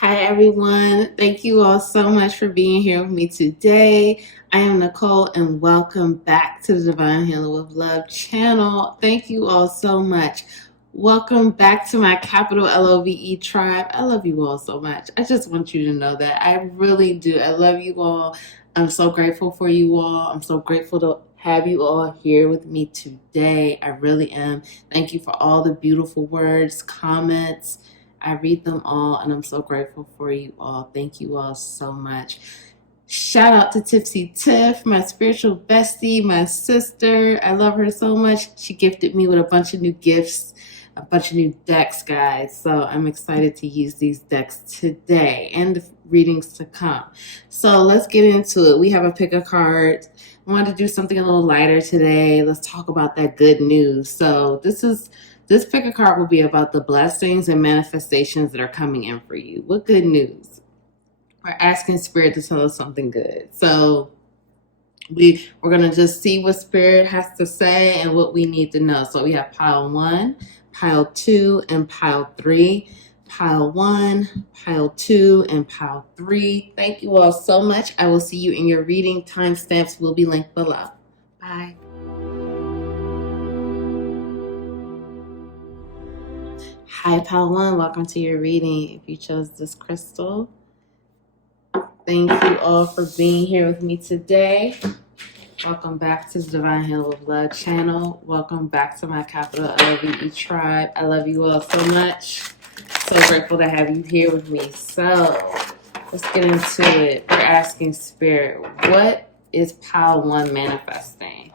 Hi, everyone. Thank you all so much for being here with me today. I am Nicole, and welcome back to the Divine Healing with Love channel. Thank you all so much. Welcome back to my capital LOVE tribe. I love you all so much. I just want you to know that. I really do. I love you all. I'm so grateful for you all. I'm so grateful to have you all here with me today. I really am. Thank you for all the beautiful words, comments. I read them all, and I'm so grateful for you all. Thank you all so much. Shout out to Tipsy Tiff, my spiritual bestie, my sister. I love her so much. She gifted me with a bunch of new gifts, a bunch of new decks, guys. So I'm excited to use these decks today and the readings to come. So let's get into it. We have a pick a card. I wanted to do something a little lighter today. Let's talk about that good news. So this pick a card will be about the blessings and manifestations that are coming in for you. What good news? We're asking Spirit to tell us something good. So we're going to just see what Spirit has to say and what we need to know. So we have pile 1, pile 2, and pile 3. Pile 1, pile 2, and pile 3. Thank you all so much. I will see you in your reading. Timestamps will be linked below. Bye. Hi, Pile 1. Welcome to your reading. If you chose this crystal, thank you all for being here with me today. Welcome back to the Divine Healing with Love channel. Welcome back to my capital LOVE tribe. I love you all so much. So grateful to have you here with me. So let's get into it. We're asking Spirit, what is Pile 1 manifesting?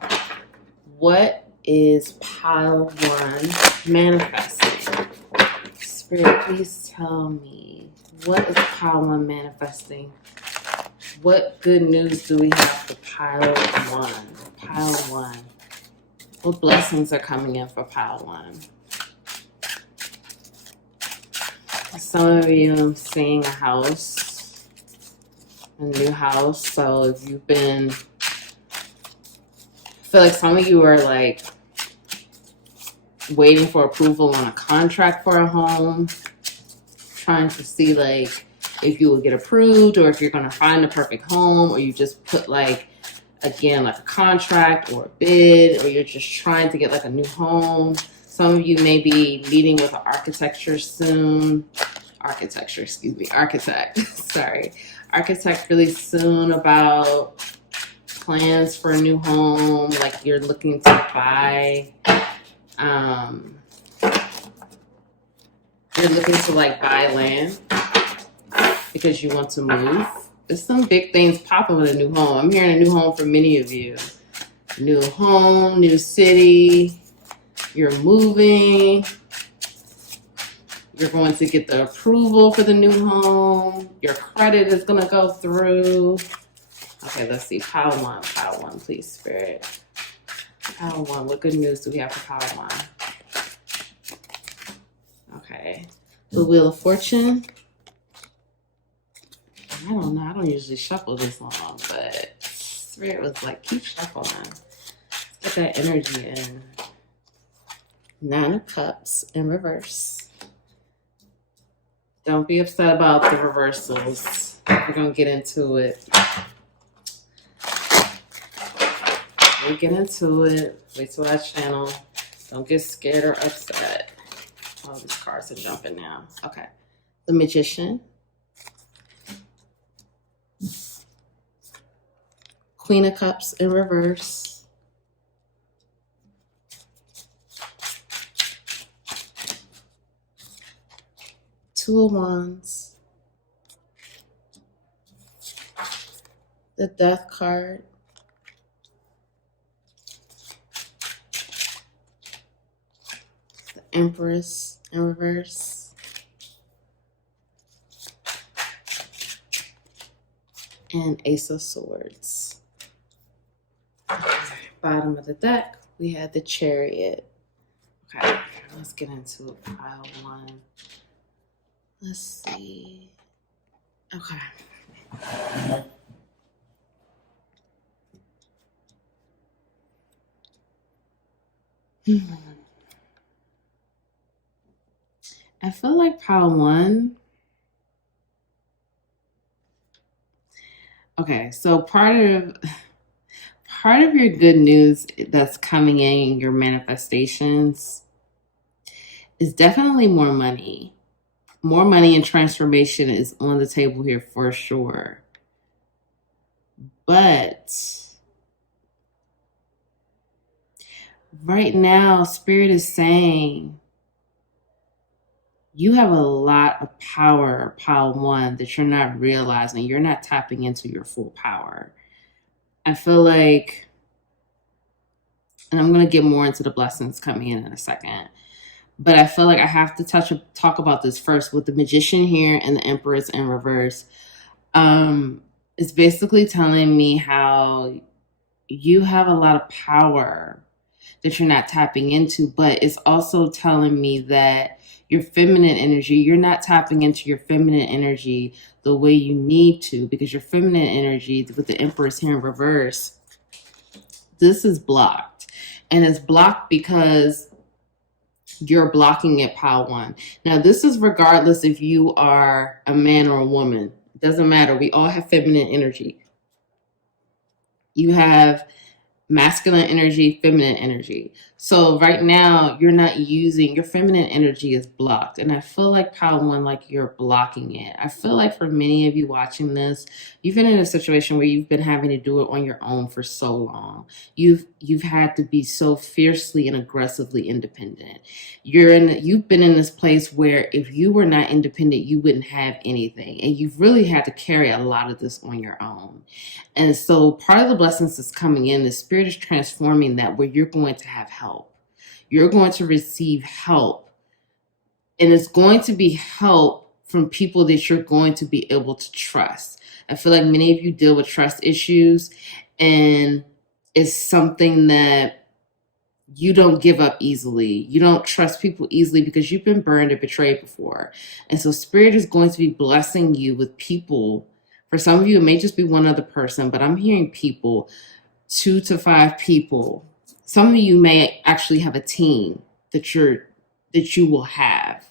What is Pile 1 manifesting? Spirit, please tell me, what is pile 1 manifesting? What good news do we have for pile 1? Pile 1. What blessings are coming in for pile 1? Some of you, I'm seeing a house, a new house. So if you've been, I feel like some of you are like waiting for approval on a contract for a home, trying to see like if you will get approved or if you're going to find the perfect home, or you just put like, again, like a contract or a bid, or you're just trying to get like a new home. Some of you may be meeting with an architect soon. Sorry. Architect really soon about plans for a new home, like you're looking to buy. You're looking to like buy land because you want to move. There's some big things popping with a new home. I'm hearing a new home for many of you. New home, new city. You're moving. You're going to get the approval for the new home. Your credit is going to go through. Okay, let's see. Pile 1, please, Spirit. Pile 1, what good news do we have for pile 1? Okay. The Wheel of Fortune. I don't know. I don't usually shuffle this long, but Spirit was like, keep shuffling. Let's get that energy in. 9 of Cups in reverse. Don't be upset about the reversals. We're going to get into it. We'll get into it. Wait till I channel. Don't get scared or upset. All these cards are jumping now. Okay. The Magician. Queen of Cups in reverse. Two of Wands. The Death card. The Empress in reverse. And Ace of Swords. Bottom of the deck, we had the Chariot. Okay, let's get into it. Pile 1. Let's see. Okay. I feel like pile 1 Okay, so part of your good news that's coming in your manifestations is definitely more money. More money and transformation is on the table here for sure. But right now, Spirit is saying you have a lot of power, pile one, that you're not realizing. You're not tapping into your full power. I feel like, and I'm going to get more into the blessings coming in a second, but I feel like I have to talk about this first with the Magician here and the Empress in reverse. It's basically telling me how you have a lot of power that you're not tapping into, but it's also telling me that your feminine energy, you're not tapping into your feminine energy the way you need to, because your feminine energy with the Empress here in reverse, this is blocked. And it's blocked because you're blocking it, pile one. Now, this is regardless if you are a man or a woman. It doesn't matter. We all have feminine energy. You have masculine energy, feminine energy. So right now, you're not using, your feminine energy is blocked. And I feel like pile one, like you're blocking it. I feel like for many of you watching this, you've been in a situation where you've been having to do it on your own for so long. You've had to be so fiercely and aggressively independent. You've been in this place where if you were not independent, you wouldn't have anything. And you've really had to carry a lot of this on your own. And so part of the blessings that's coming in, the Spirit is transforming that, where you're going to have help. You're going to receive help. And it's going to be help from people that you're going to be able to trust. I feel like many of you deal with trust issues, and it's something that you don't give up easily. You don't trust people easily because you've been burned or betrayed before. And so Spirit is going to be blessing you with people. For some of you, it may just be one other person, but I'm hearing people, 2 to 5 people. Some of you may actually have a team that you will have,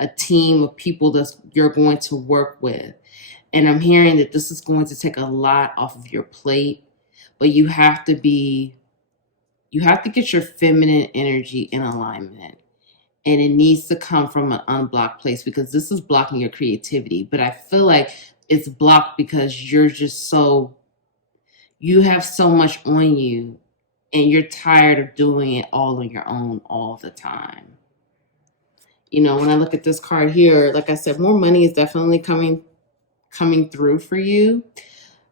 a team of people that you're going to work with. And I'm hearing that this is going to take a lot off of your plate, but you have to get your feminine energy in alignment. And it needs to come from an unblocked place, because this is blocking your creativity. But I feel like it's blocked because you have so much on you, and you're tired of doing it all on your own all the time. You know, when I look at this card here, like I said, more money is definitely coming through for you.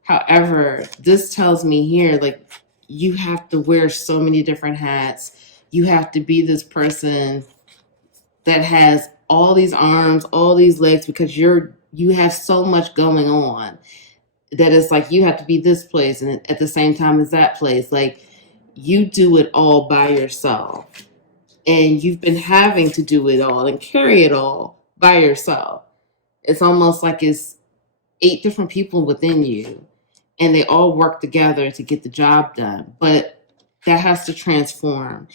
However, this tells me here, like, you have to wear so many different hats. You have to be this person that has all these arms, all these legs, because you have so much going on that it's like you have to be this place and at the same time as that place. Like, you do it all by yourself, and you've been having to do it all and carry it all by yourself. It's almost like it's 8 different people within you, and they all work together to get the job done. But that has to transform.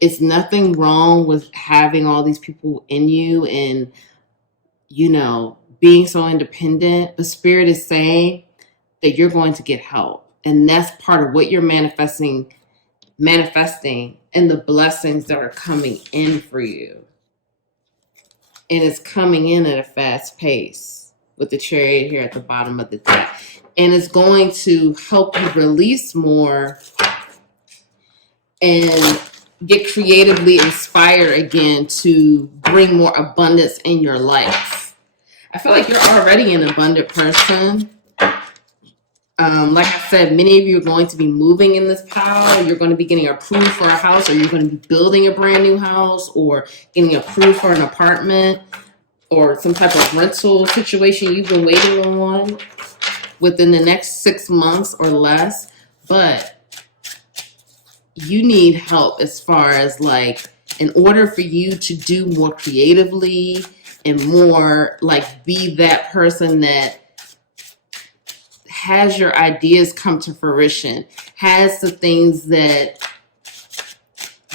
It's nothing wrong with having all these people in you and, being so independent. But Spirit is saying that you're going to get help. And that's part of what you're manifesting and the blessings that are coming in for you. And it's coming in at a fast pace with the Chariot here at the bottom of the deck. And it's going to help you release more and get creatively inspired again to bring more abundance in your life. I feel like you're already an abundant person. Like I said, many of you are going to be moving in this pile. You're going to be getting approved for a house, or you're going to be building a brand new house, or getting approved for an apartment, or some type of rental situation you've been waiting on within the next 6 months or less. But you need help as far as, like, in order for you to do more creatively and more, like, be that person that has your ideas come to fruition, has the things that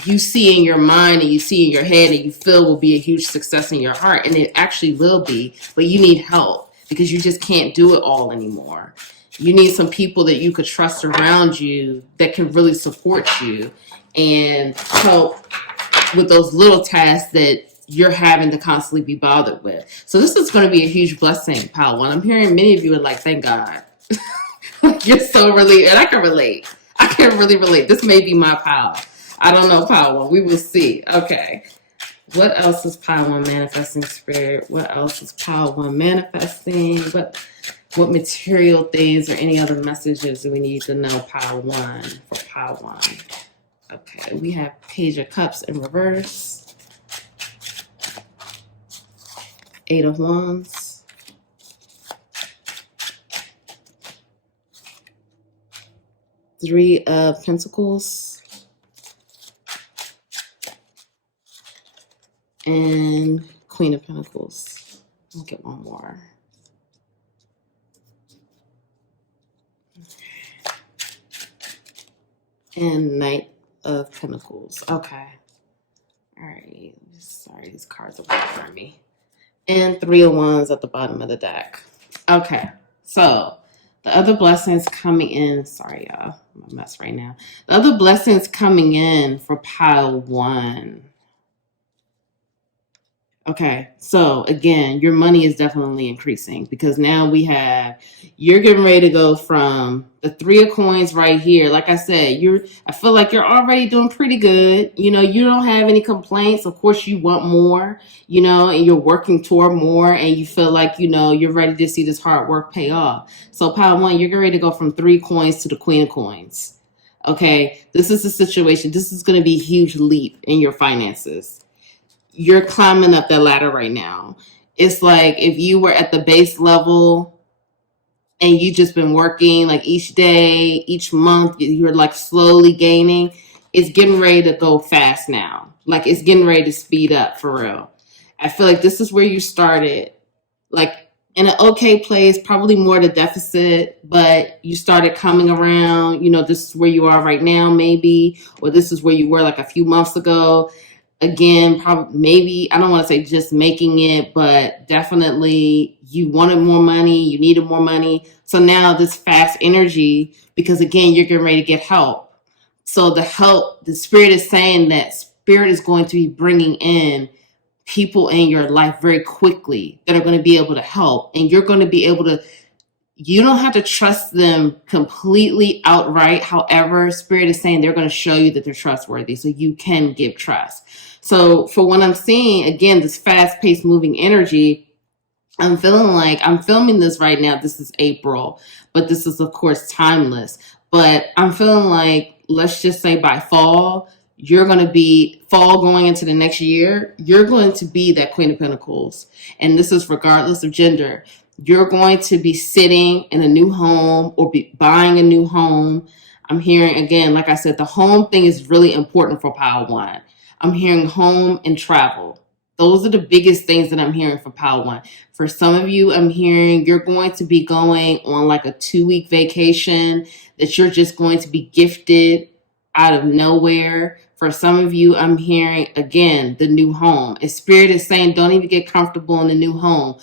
you see in your mind and you see in your head and you feel will be a huge success in your heart, and it actually will be, but you need help because you just can't do it all anymore. You need some people that you could trust around you that can really support you and help with those little tasks that you're having to constantly be bothered with. So this is going to be a huge blessing, Pal One. I'm hearing many of you are like, thank God. Like, you're so relieved. And I can relate. I can really relate. This may be my power. I don't know, Pal One. We will see. Okay. What else is Pal One manifesting, Spirit? What else is Pal One manifesting? What material things or any other messages do we need to know, Pal One, for Pal One? Okay, we have Page of Cups in reverse, 8 of Wands, Three of Pentacles, and Queen of Pentacles. I'll get one more. And Knight of Pentacles. Okay. All right. Sorry, these cards are bothering me. And Three of Wands at the bottom of the deck. Okay. So the other blessings coming in. Sorry, y'all. I'm a mess right now. The other blessings coming in for Pile 1. Okay, so again, your money is definitely increasing because now you're getting ready to go from the Three of Coins right here. Like I said, I feel like you're already doing pretty good. You don't have any complaints. Of course, you want more, and you're working toward more, and you feel like, you're ready to see this hard work pay off. So Pile 1, you're getting ready to go from 3 coins to the Queen of Coins. Okay, this is the situation. This is going to be a huge leap in your finances. You're climbing up that ladder right now. It's like if you were at the base level and you just been working like each day, each month, you're like slowly gaining. It's getting ready to go fast now. Like it's getting ready to speed up for real. I feel like this is where you started, like in an okay place, probably more the deficit, but you started coming around, this is where you are right now, maybe, or this is where you were like a few months ago. Again, probably, maybe, I don't want to say just making it, but definitely you wanted more money, you needed more money. So now this fast energy, because again, you're getting ready to get help. So the Spirit is saying that Spirit is going to be bringing in people in your life very quickly that are going to be able to help. And you're going to be able to, you don't have to trust them completely outright. However, Spirit is saying they're going to show you that they're trustworthy, so you can give trust. So for what I'm seeing, again, this fast-paced moving energy, I'm feeling like I'm filming this right now. This is April, but this is, of course, timeless. But I'm feeling like, let's just say by fall, you're going to be going into the next year, you're going to be that Queen of Pentacles. And this is regardless of gender. You're going to be sitting in a new home or be buying a new home. I'm hearing, again, like I said, the home thing is really important for Pile 1. I'm hearing home and travel. Those are the biggest things that I'm hearing for Pile 1. For some of you, I'm hearing you're going to be going on like a 2-week vacation that you're just going to be gifted out of nowhere. For some of you, I'm hearing, again, the new home. And Spirit is saying, don't even get comfortable in the new home.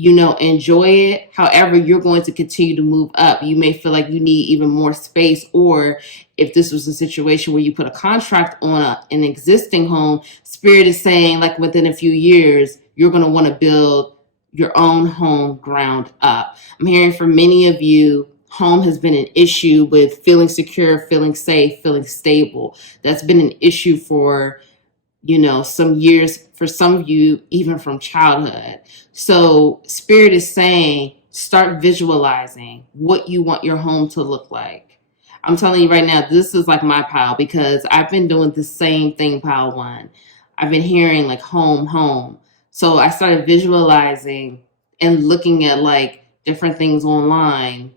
Enjoy it. However, you're going to continue to move up. You may feel like you need even more space, or if this was a situation where you put a contract on an existing home, Spirit is saying like within a few years, you're going to want to build your own home ground up. I'm hearing for many of you, home has been an issue with feeling secure, feeling safe, feeling stable. That's been an issue for some years, for some of you, even from childhood. So Spirit is saying, start visualizing what you want your home to look like. I'm telling you right now, this is like my pile, because I've been doing the same thing, Pile 1. I've been hearing like home. So I started visualizing and looking at like different things online,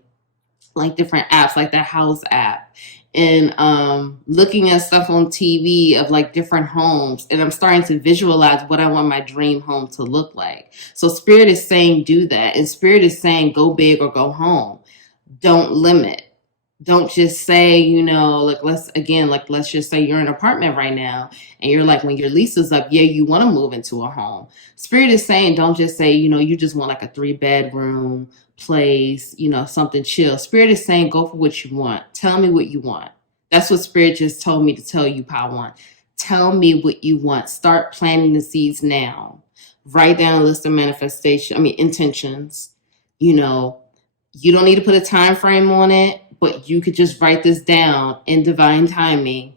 like different apps, like the house app, and looking at stuff on TV of like different homes. And I'm starting to visualize what I want my dream home to look like. So Spirit is saying, do that. And Spirit is saying, go big or go home. Don't limit. Don't just say, let's just say you're in an apartment right now and you're like, when your lease is up, yeah, you want to move into a home. Spirit is saying, don't just say, you just want like a 3-bedroom place, something chill. Spirit is saying, go for what you want. Tell me what you want. That's what Spirit just told me to tell you, Power One. Tell me what you want. Start planting the seeds now. Write down a list of intentions. You don't need to put a time frame on it, but you could just write this down in divine timing.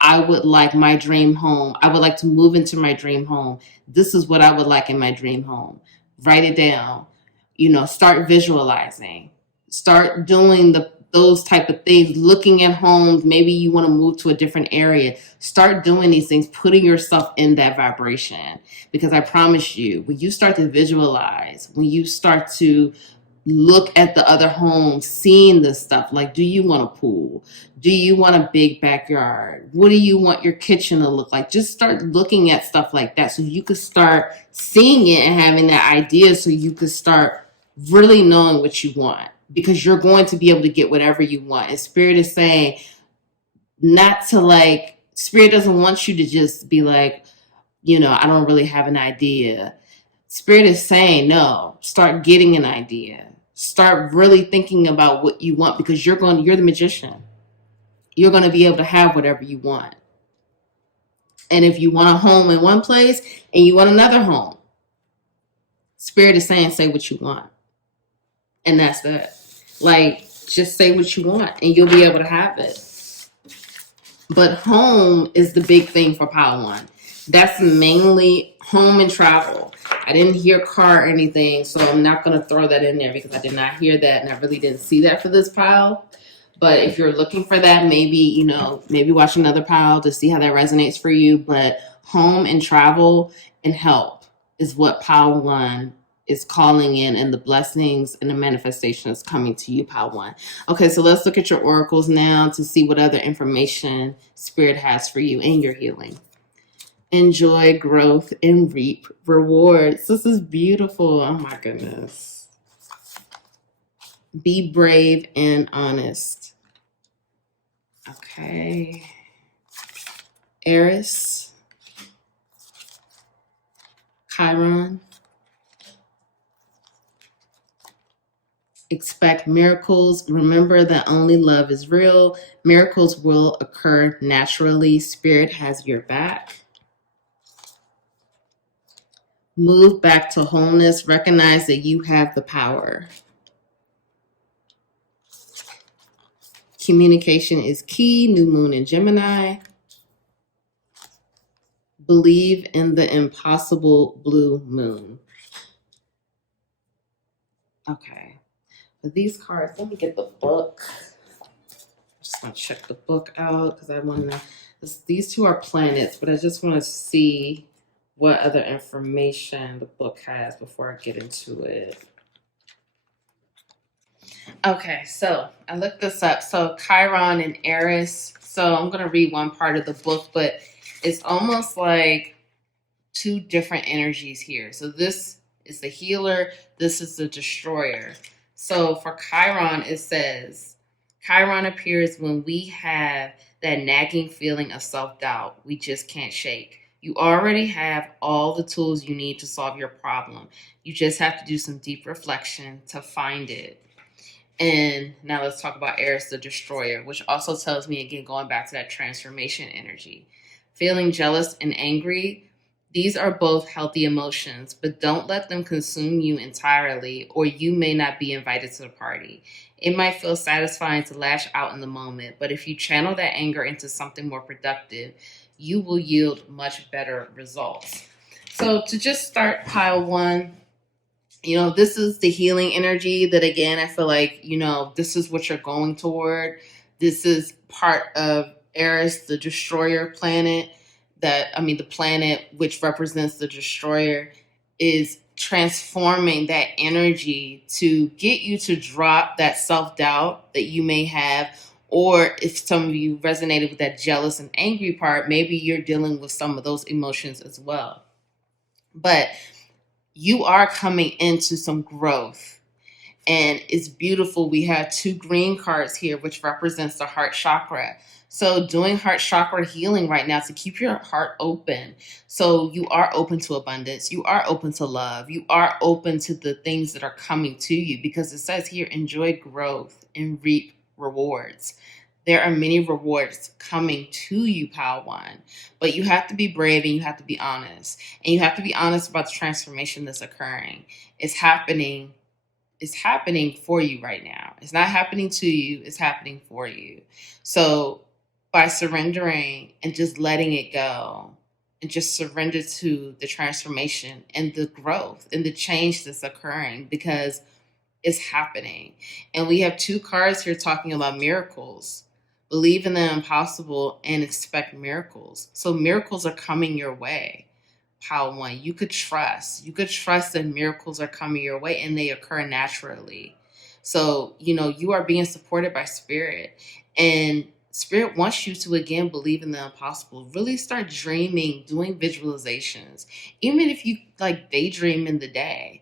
I would like my dream home. I would like to move into my dream home. This is what I would like in my dream home. Write it down. Start visualizing. Start doing those type of things, looking at homes. Maybe you want to move to a different area. Start doing these things, putting yourself in that vibration. Because I promise you, when you start to visualize, when you start to look at the other homes, seeing this stuff, like, do you want a pool? Do you want a big backyard? What do you want your kitchen to look like? Just start looking at stuff like that so you could start seeing it and having that idea, so you could start really knowing what you want, because you're going to be able to get whatever you want. And Spirit is saying Spirit doesn't want you to just be like, I don't really have an idea. Spirit is saying, no, start getting an idea. Start really thinking about what you want, because you're the magician. You're going to be able to have whatever you want. And if you want a home in one place and you want another home, Spirit is saying, say what you want. And that's it. Like, just say what you want and you'll be able to have it. But home is the big thing for Power One. That's mainly home and travel. I didn't hear car or anything, so I'm not going to throw that in there because I did not hear that and I really didn't see that for this pile. But if you're looking for that, maybe watch another pile to see how that resonates for you. But home and travel and help is what Pile One is calling in, and the blessings and the manifestation is coming to you, Pile One. Okay, so let's look at your oracles now to see what other information Spirit has for you in your healing. Enjoy growth and reap rewards. This is beautiful. Oh my goodness. Be brave and honest. Okay. Eris. Chiron. Expect miracles. Remember that only love is real. Miracles will occur naturally. Spirit has your back. Move back to wholeness. Recognize that you have the power. Communication is key. New moon in Gemini. Believe in the impossible blue moon. Okay. For these cards, let me get the book. I'm just going to check the book out because I want to. These two are planets, but I just want to see what other information the book has before I get into it. Okay, so I looked this up. So Chiron and Eris. So I'm going to read one part of the book, but it's almost like two different energies here. So this is the healer. This is the destroyer. So for Chiron, it says, Chiron appears when we have that nagging feeling of self-doubt we just can't shake. You already have all the tools you need to solve your problem. You just have to do some deep reflection to find it. And now let's talk about Eris, the destroyer, which also tells me, again, going back to that transformation energy. Feeling jealous and angry, these are both healthy emotions, but don't let them consume you entirely, or you may not be invited to the party. It might feel satisfying to lash out in the moment, but if you channel that anger into something more productive, you will yield much better results. So to just start Pile One, this is the healing energy that, again, I feel like, this is what you're going toward. This is part of Eris, the destroyer planet, the planet which represents the destroyer, is transforming that energy to get you to drop that self-doubt that you may have. Or if some of you resonated with that jealous and angry part, maybe you're dealing with some of those emotions as well. But you are coming into some growth. And it's beautiful. We have 2 green cards here, which represents the heart chakra. So doing heart chakra healing right now to keep your heart open. So you are open to abundance. You are open to love. You are open to the things that are coming to you, because it says here, enjoy growth and reap rewards. There are many rewards coming to you, Pile One, but you have to be brave and you have to be honest. And you have to be honest about the transformation that's occurring. It's happening. It's happening for you right now. It's not happening to you. It's happening for you. So by surrendering and just letting it go and just surrender to the transformation and the growth and the change that's occurring, because it's happening. And we have 2 cards here talking about miracles. Believe in the impossible and expect miracles. So miracles are coming your way. Pile One, you could trust. You could trust that miracles are coming your way and they occur naturally. So, you are being supported by Spirit. And Spirit wants you to, again, believe in the impossible. Really start dreaming, doing visualizations. Even if you daydream in the day.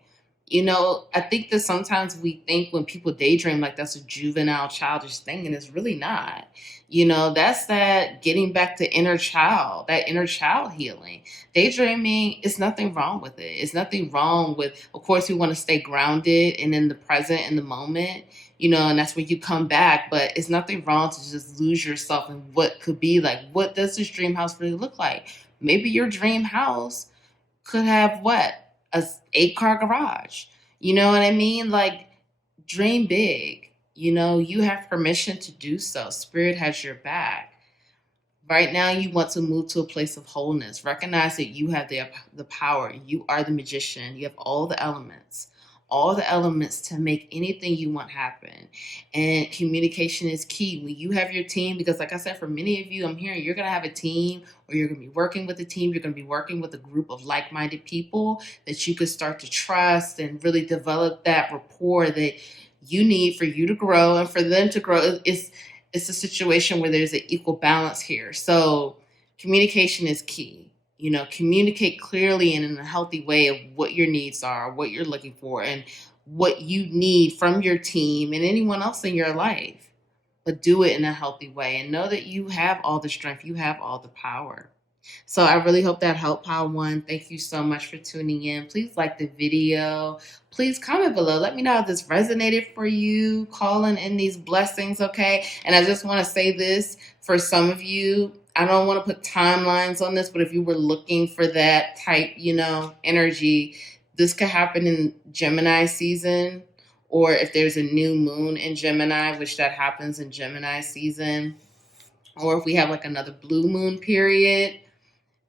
I think that sometimes we think when people daydream like that's a juvenile, childish thing, and it's really not. That's that getting back to that inner child healing. Daydreaming is nothing wrong with it. It's nothing wrong with, of course, we want to stay grounded and in the present, in the moment, and that's when you come back. But it's nothing wrong to just lose yourself in what could be like. What does this dream house really look like? Maybe your dream house could have what? A 8-car garage. You know what I mean? Like, dream big. You have permission to do so. Spirit has your back. Right now, you want to move to a place of wholeness. Recognize that you have the power. You are the magician. You have all the elements to make anything you want happen. And communication is key. When you have your team, because like I said, for many of you, I'm hearing you're going to have a team, or you're going to be working with a team. You're going to be working with a group of like-minded people that you could start to trust and really develop that rapport that you need for you to grow and for them to grow. It's a situation where there's an equal balance here. So communication is key. Communicate clearly and in a healthy way of what your needs are, what you're looking for, and what you need from your team and anyone else in your life. But do it in a healthy way and know that you have all the strength, you have all the power. So I really hope that helped, Pile One. Thank you so much for tuning in. Please like the video. Please comment below. Let me know if this resonated for you, calling in these blessings, okay? And I just want to say this for some of you. I don't want to put timelines on this, but if you were looking for that type, energy, this could happen in Gemini season, or if there's a new moon in Gemini, which that happens in Gemini season, or if we have like another blue moon period.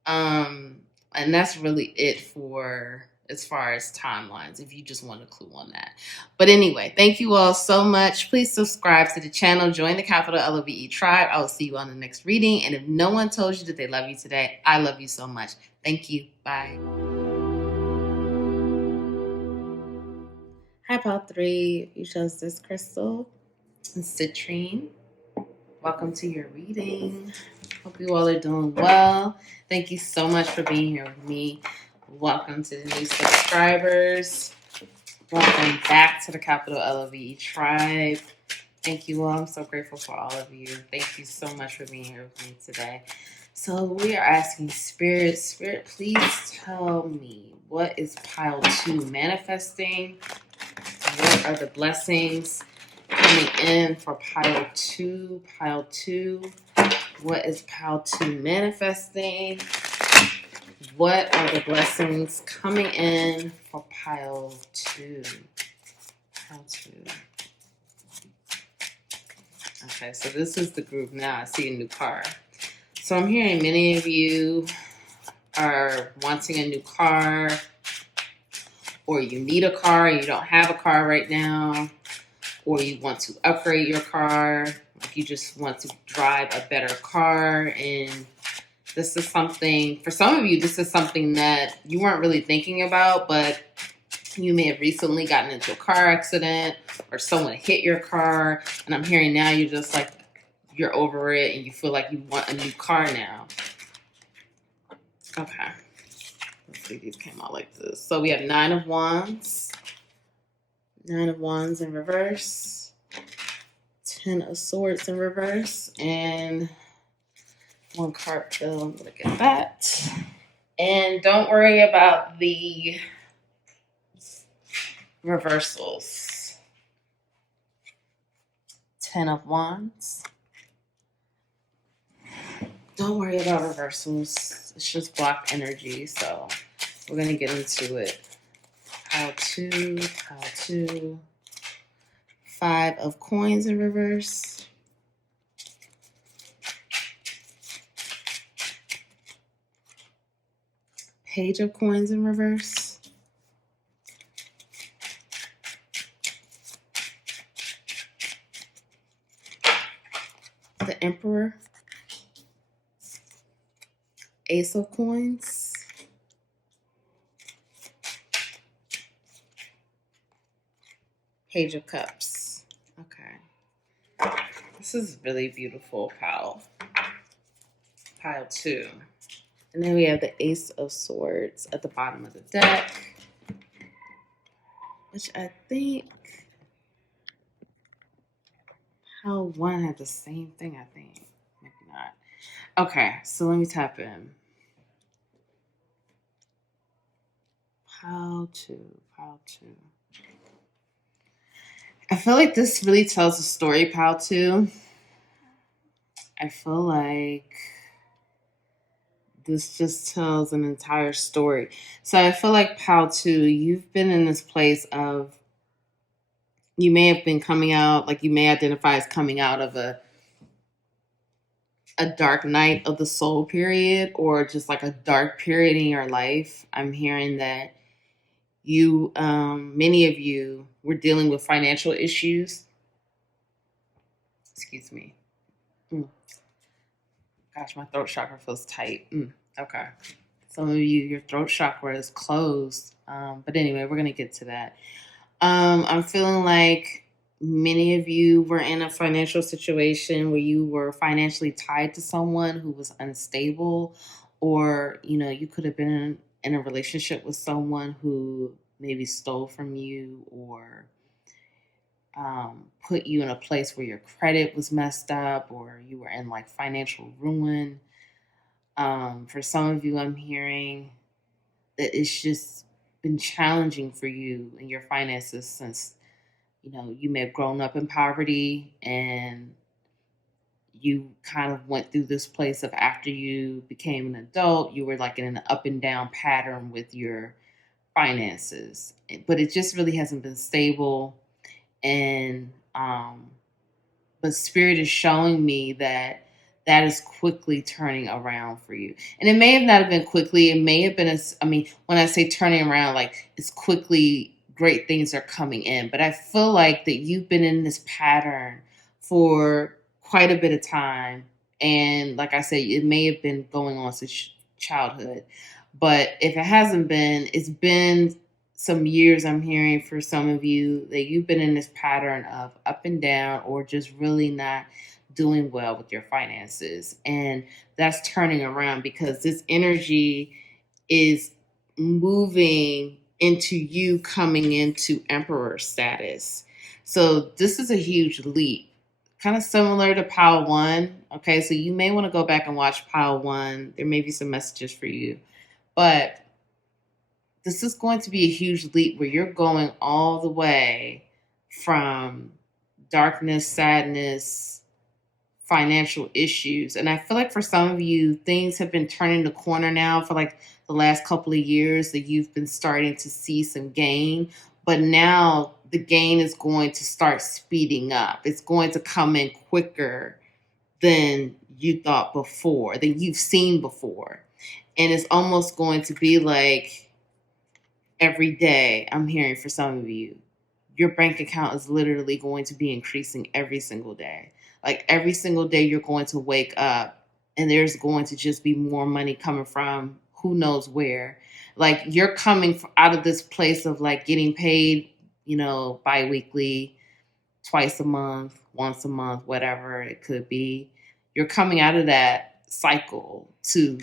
And that's really it for as far as timelines, if you just want a clue on that. But anyway, thank you all so much. Please subscribe to the channel. Join the capital LOVE tribe. I will see you on the next reading. And if no one told you that they love you today, I love you so much. Thank you. Bye. Hi, Pile 3. You chose this crystal, citrine. Welcome to your reading. Hope you all are doing well. Thank you so much for being here with me. Welcome to the new subscribers. Welcome back to the capital LOVE tribe. Thank you all. I'm so grateful for all of you. Thank you so much for being here with me today. So we are asking Spirit, please tell me, what is Pile 2 manifesting? What are the blessings coming in for Pile 2? Pile 2. What is Pile 2 manifesting? What are the blessings coming in for Pile 2? Pile 2. Okay, so this is the group now. I see a new car. So I'm hearing many of you are wanting a new car, or you need a car and you don't have a car right now, or you want to upgrade your car. Like you just want to drive a better car. And this is something, for some of you, this is something that you weren't really thinking about, but you may have recently gotten into a car accident or someone hit your car. And I'm hearing now you're just like, you're over it and you feel like you want a new car now. Okay. Let's see, these came out like this. So we have 9 of Wands, Nine of Wands in reverse. 10 of Swords in reverse. And one card fill. Look at that. And don't worry about the reversals. 10 of Wands. Don't worry about reversals. It's just block energy. So we're going to get into it. Pile 2, pile 2. 5 of Coins in reverse. Page of Coins in reverse. The Emperor. Ace of Coins. Page of Cups. Okay. This is really beautiful, pile 2. And then we have the Ace of Swords at the bottom of the deck, which I think pile 1 had the same thing, I think. Maybe not. Okay, so let me tap in. Pile 2, pile 2. I feel like this really tells a story, pile 2. I feel like this just tells an entire story. So I feel like pile 2, you've been in this place of, you may have been coming out, like you may identify as coming out of a dark night of the soul period, or just like a dark period in your life. I'm hearing that you, many of you were dealing with financial issues. Excuse me. Gosh, my throat chakra feels tight. Okay. Some of you, your throat chakra is closed. But anyway, we're going to get to that. I'm feeling like many of you were in a financial situation where you were financially tied to someone who was unstable, or, you could have been in a relationship with someone who maybe stole from you, or put you in a place where your credit was messed up, or you were in like financial ruin. For some of you, I'm hearing that it's just been challenging for you and your finances since, you may have grown up in poverty, and you kind of went through this place of, after you became an adult, you were like in an up and down pattern with your finances, but it just really hasn't been stable. And, but Spirit is showing me that is quickly turning around for you. And it may have not have been quickly. It may have been, when I say turning around, like it's quickly, great things are coming in. But I feel like that you've been in this pattern for quite a bit of time. And like I said, it may have been going on since childhood. But if it hasn't been, it's been some years. I'm hearing for some of you that you've been in this pattern of up and down, or just really not doing well with your finances. And that's turning around because this energy is moving into you coming into Emperor status. So this is a huge leap, kind of similar to pile 1. Okay, so you may want to go back and watch pile 1. There may be some messages for you, but this is going to be a huge leap where you're going all the way from darkness, sadness, financial issues. And I feel like for some of you, things have been turning the corner now for like the last couple of years, that you've been starting to see some gain. But now the gain is going to start speeding up. It's going to come in quicker than you thought before, than you've seen before. And it's almost going to be like, every day, I'm hearing for some of you, your bank account is literally going to be increasing every single day. Like every single day you're going to wake up and there's going to just be more money coming from who knows where. Like you're coming out of this place of like getting paid, bi-weekly, twice a month, once a month, whatever it could be. You're coming out of that cycle to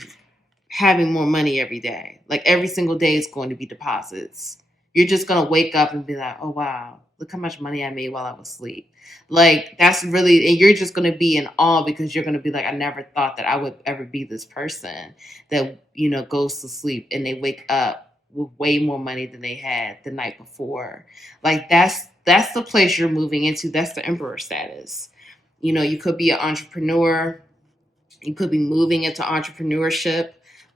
having more money every day. Like every single day is going to be deposits. You're just going to wake up and be like, oh, wow, look how much money I made while I was asleep. Like, that's really, and you're just going to be in awe because you're going to be like, I never thought that I would ever be this person that, goes to sleep and they wake up with way more money than they had the night before. Like, that's the place you're moving into. That's the emperor status. You could be an entrepreneur. You could be moving into entrepreneurship,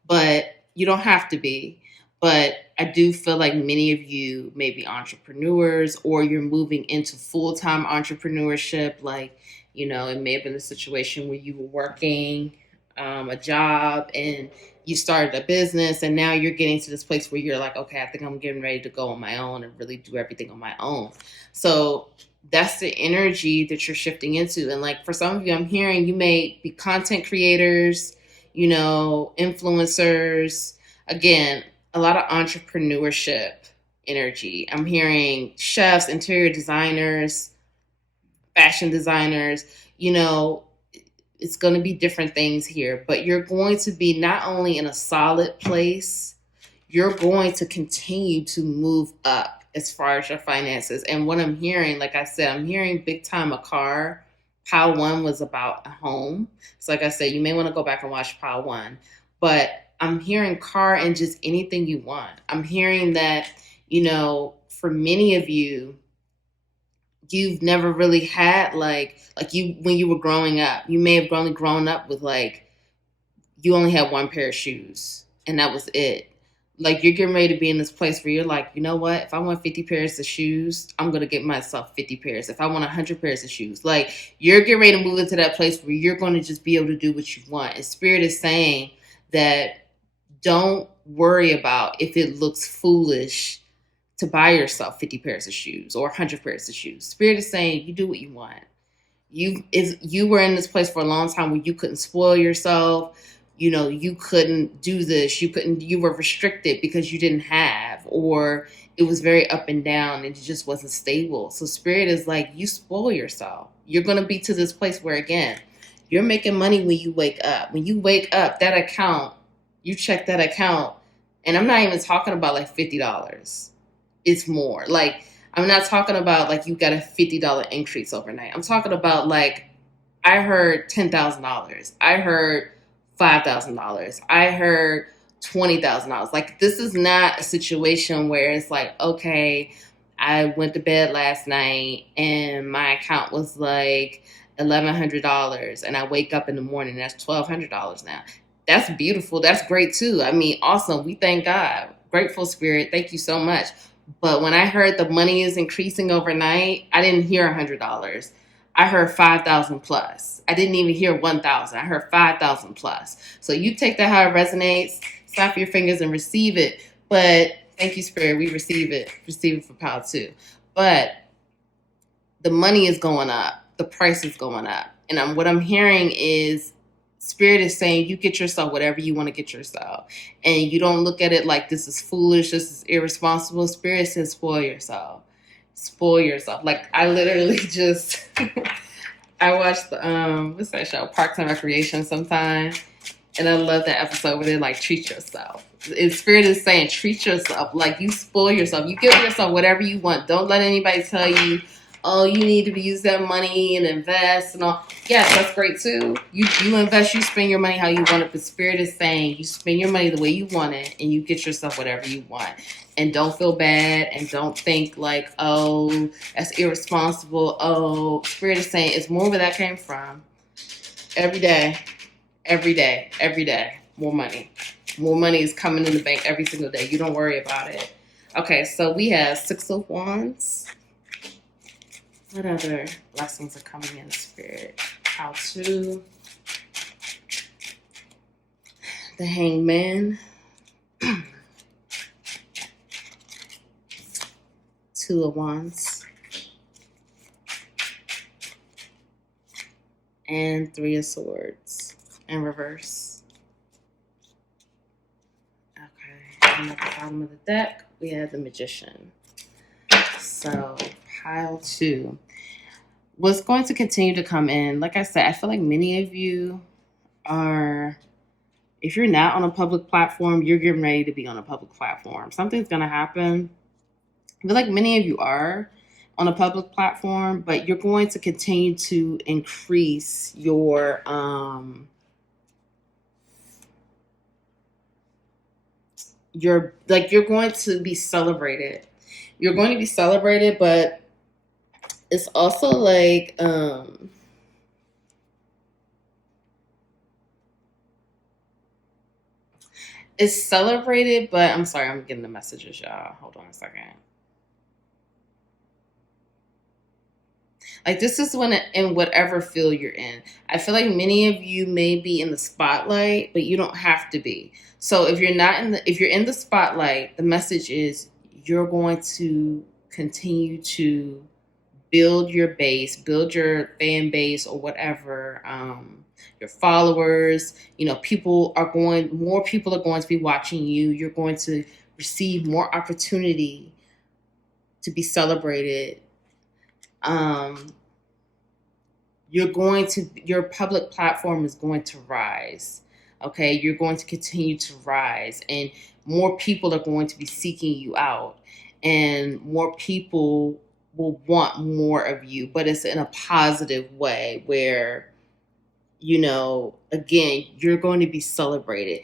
but you don't have to be. But I do feel like many of you may be entrepreneurs, or you're moving into full-time entrepreneurship. Like, it may have been a situation where you were working a job and you started a business, and now you're getting to this place where you're like, okay, I think I'm getting ready to go on my own and really do everything on my own. So that's the energy that you're shifting into. And like, for some of you, I'm hearing you may be content creators, influencers. Again, a lot of entrepreneurship energy. I'm hearing chefs, interior designers, fashion designers. It's going to be different things here, but you're going to be not only in a solid place, you're going to continue to move up as far as your finances. And what I'm hearing, like I said, I'm hearing big time a car. Pile one was about a home. So like I said, you may want to go back and watch pile one, but I'm hearing car and just anything you want. I'm hearing that, for many of you, you've never really had like you, when you were growing up, you may have only grown up with like, you only had one pair of shoes and that was it. Like, you're getting ready to be in this place where you're like, you know what? If I want 50 pairs of shoes, I'm going to get myself 50 pairs. If I want 100 pairs of shoes, like, you're getting ready to move into that place where you're going to just be able to do what you want. And Spirit is saying that don't worry about if it looks foolish to buy yourself 50 pairs of shoes or 100 pairs of shoes. Spirit is saying you do what you want. You were in this place for a long time where you couldn't spoil yourself. You couldn't do this. You were restricted because you didn't have, or it was very up and down and it just wasn't stable. So Spirit is like, you spoil yourself. You're going to be to this place where, again, you're making money when you wake up. When you wake up, that account, you check that account, and I'm not even talking about like $50. It's more. Like, I'm not talking about like you got a $50 increase overnight. I'm talking about like, I heard $10,000. I heard $5,000. I heard $20,000. Like, this is not a situation where it's like, okay, I went to bed last night and my account was like $1,100, and I wake up in the morning, that's $1,200 now. That's beautiful. That's great too. I mean, awesome. We thank God. Grateful Spirit. Thank you so much. But when I heard the money is increasing overnight, I didn't hear $100. I heard 5,000 plus. I didn't even hear 1,000. I heard 5,000 plus. So you take that how it resonates, snap your fingers and receive it. But thank you, Spirit. We receive it. Receive it for power too. But the money is going up. The price is going up. And what I'm hearing is Spirit is saying you get yourself whatever you want to get yourself. And you don't look at it like this is foolish, this is irresponsible. Spirit says spoil yourself. Spoil yourself. Like, I literally just I watched the what's that show? Parks and Recreation sometimes. And I love that episode where they're like, treat yourself. And Spirit is saying treat yourself. Like, you spoil yourself. You give yourself whatever you want. Don't let anybody tell you, oh, you need to use that money and invest and all. Yes, that's great too. You invest, you spend your money how you want it. But Spirit is saying you spend your money the way you want it, and you get yourself whatever you want. And don't feel bad, and don't think like, oh, that's irresponsible. Oh, Spirit is saying it's more where that came from. Every day, more money. More money is coming in the bank every single day. You don't worry about it. Okay, so we have 6 of Wands. What other blessings are coming in, Spirit? How to? The Hangman. 2 of Wands. And 3 of Swords in reverse. Okay, and at the bottom of the deck, we have the Magician. So, pile 2. What's going to continue to come in, like I said, I feel like many of you are, if you're not on a public platform, you're getting ready to be on a public platform. Something's going to happen. I feel like many of you are. on a public platform, but you're going to continue to increase your like you're going to be celebrated. You're going to be celebrated, but it's also like it's celebrated, but I'm sorry, I'm getting the messages, y'all. Hold on a second. Like this is when in whatever field you're in. I feel like many of you may be in the spotlight, but you don't have to be. So if you're in the spotlight, the message is you're going to continue to build your base, build your fan base or whatever, your followers. More people are going to be watching you. You're going to receive more opportunity to be celebrated. Your public platform is going to rise. Okay, you're going to continue to rise, and more people are going to be seeking you out, and more people will want more of you, but it's in a positive way where again, you're going to be celebrated.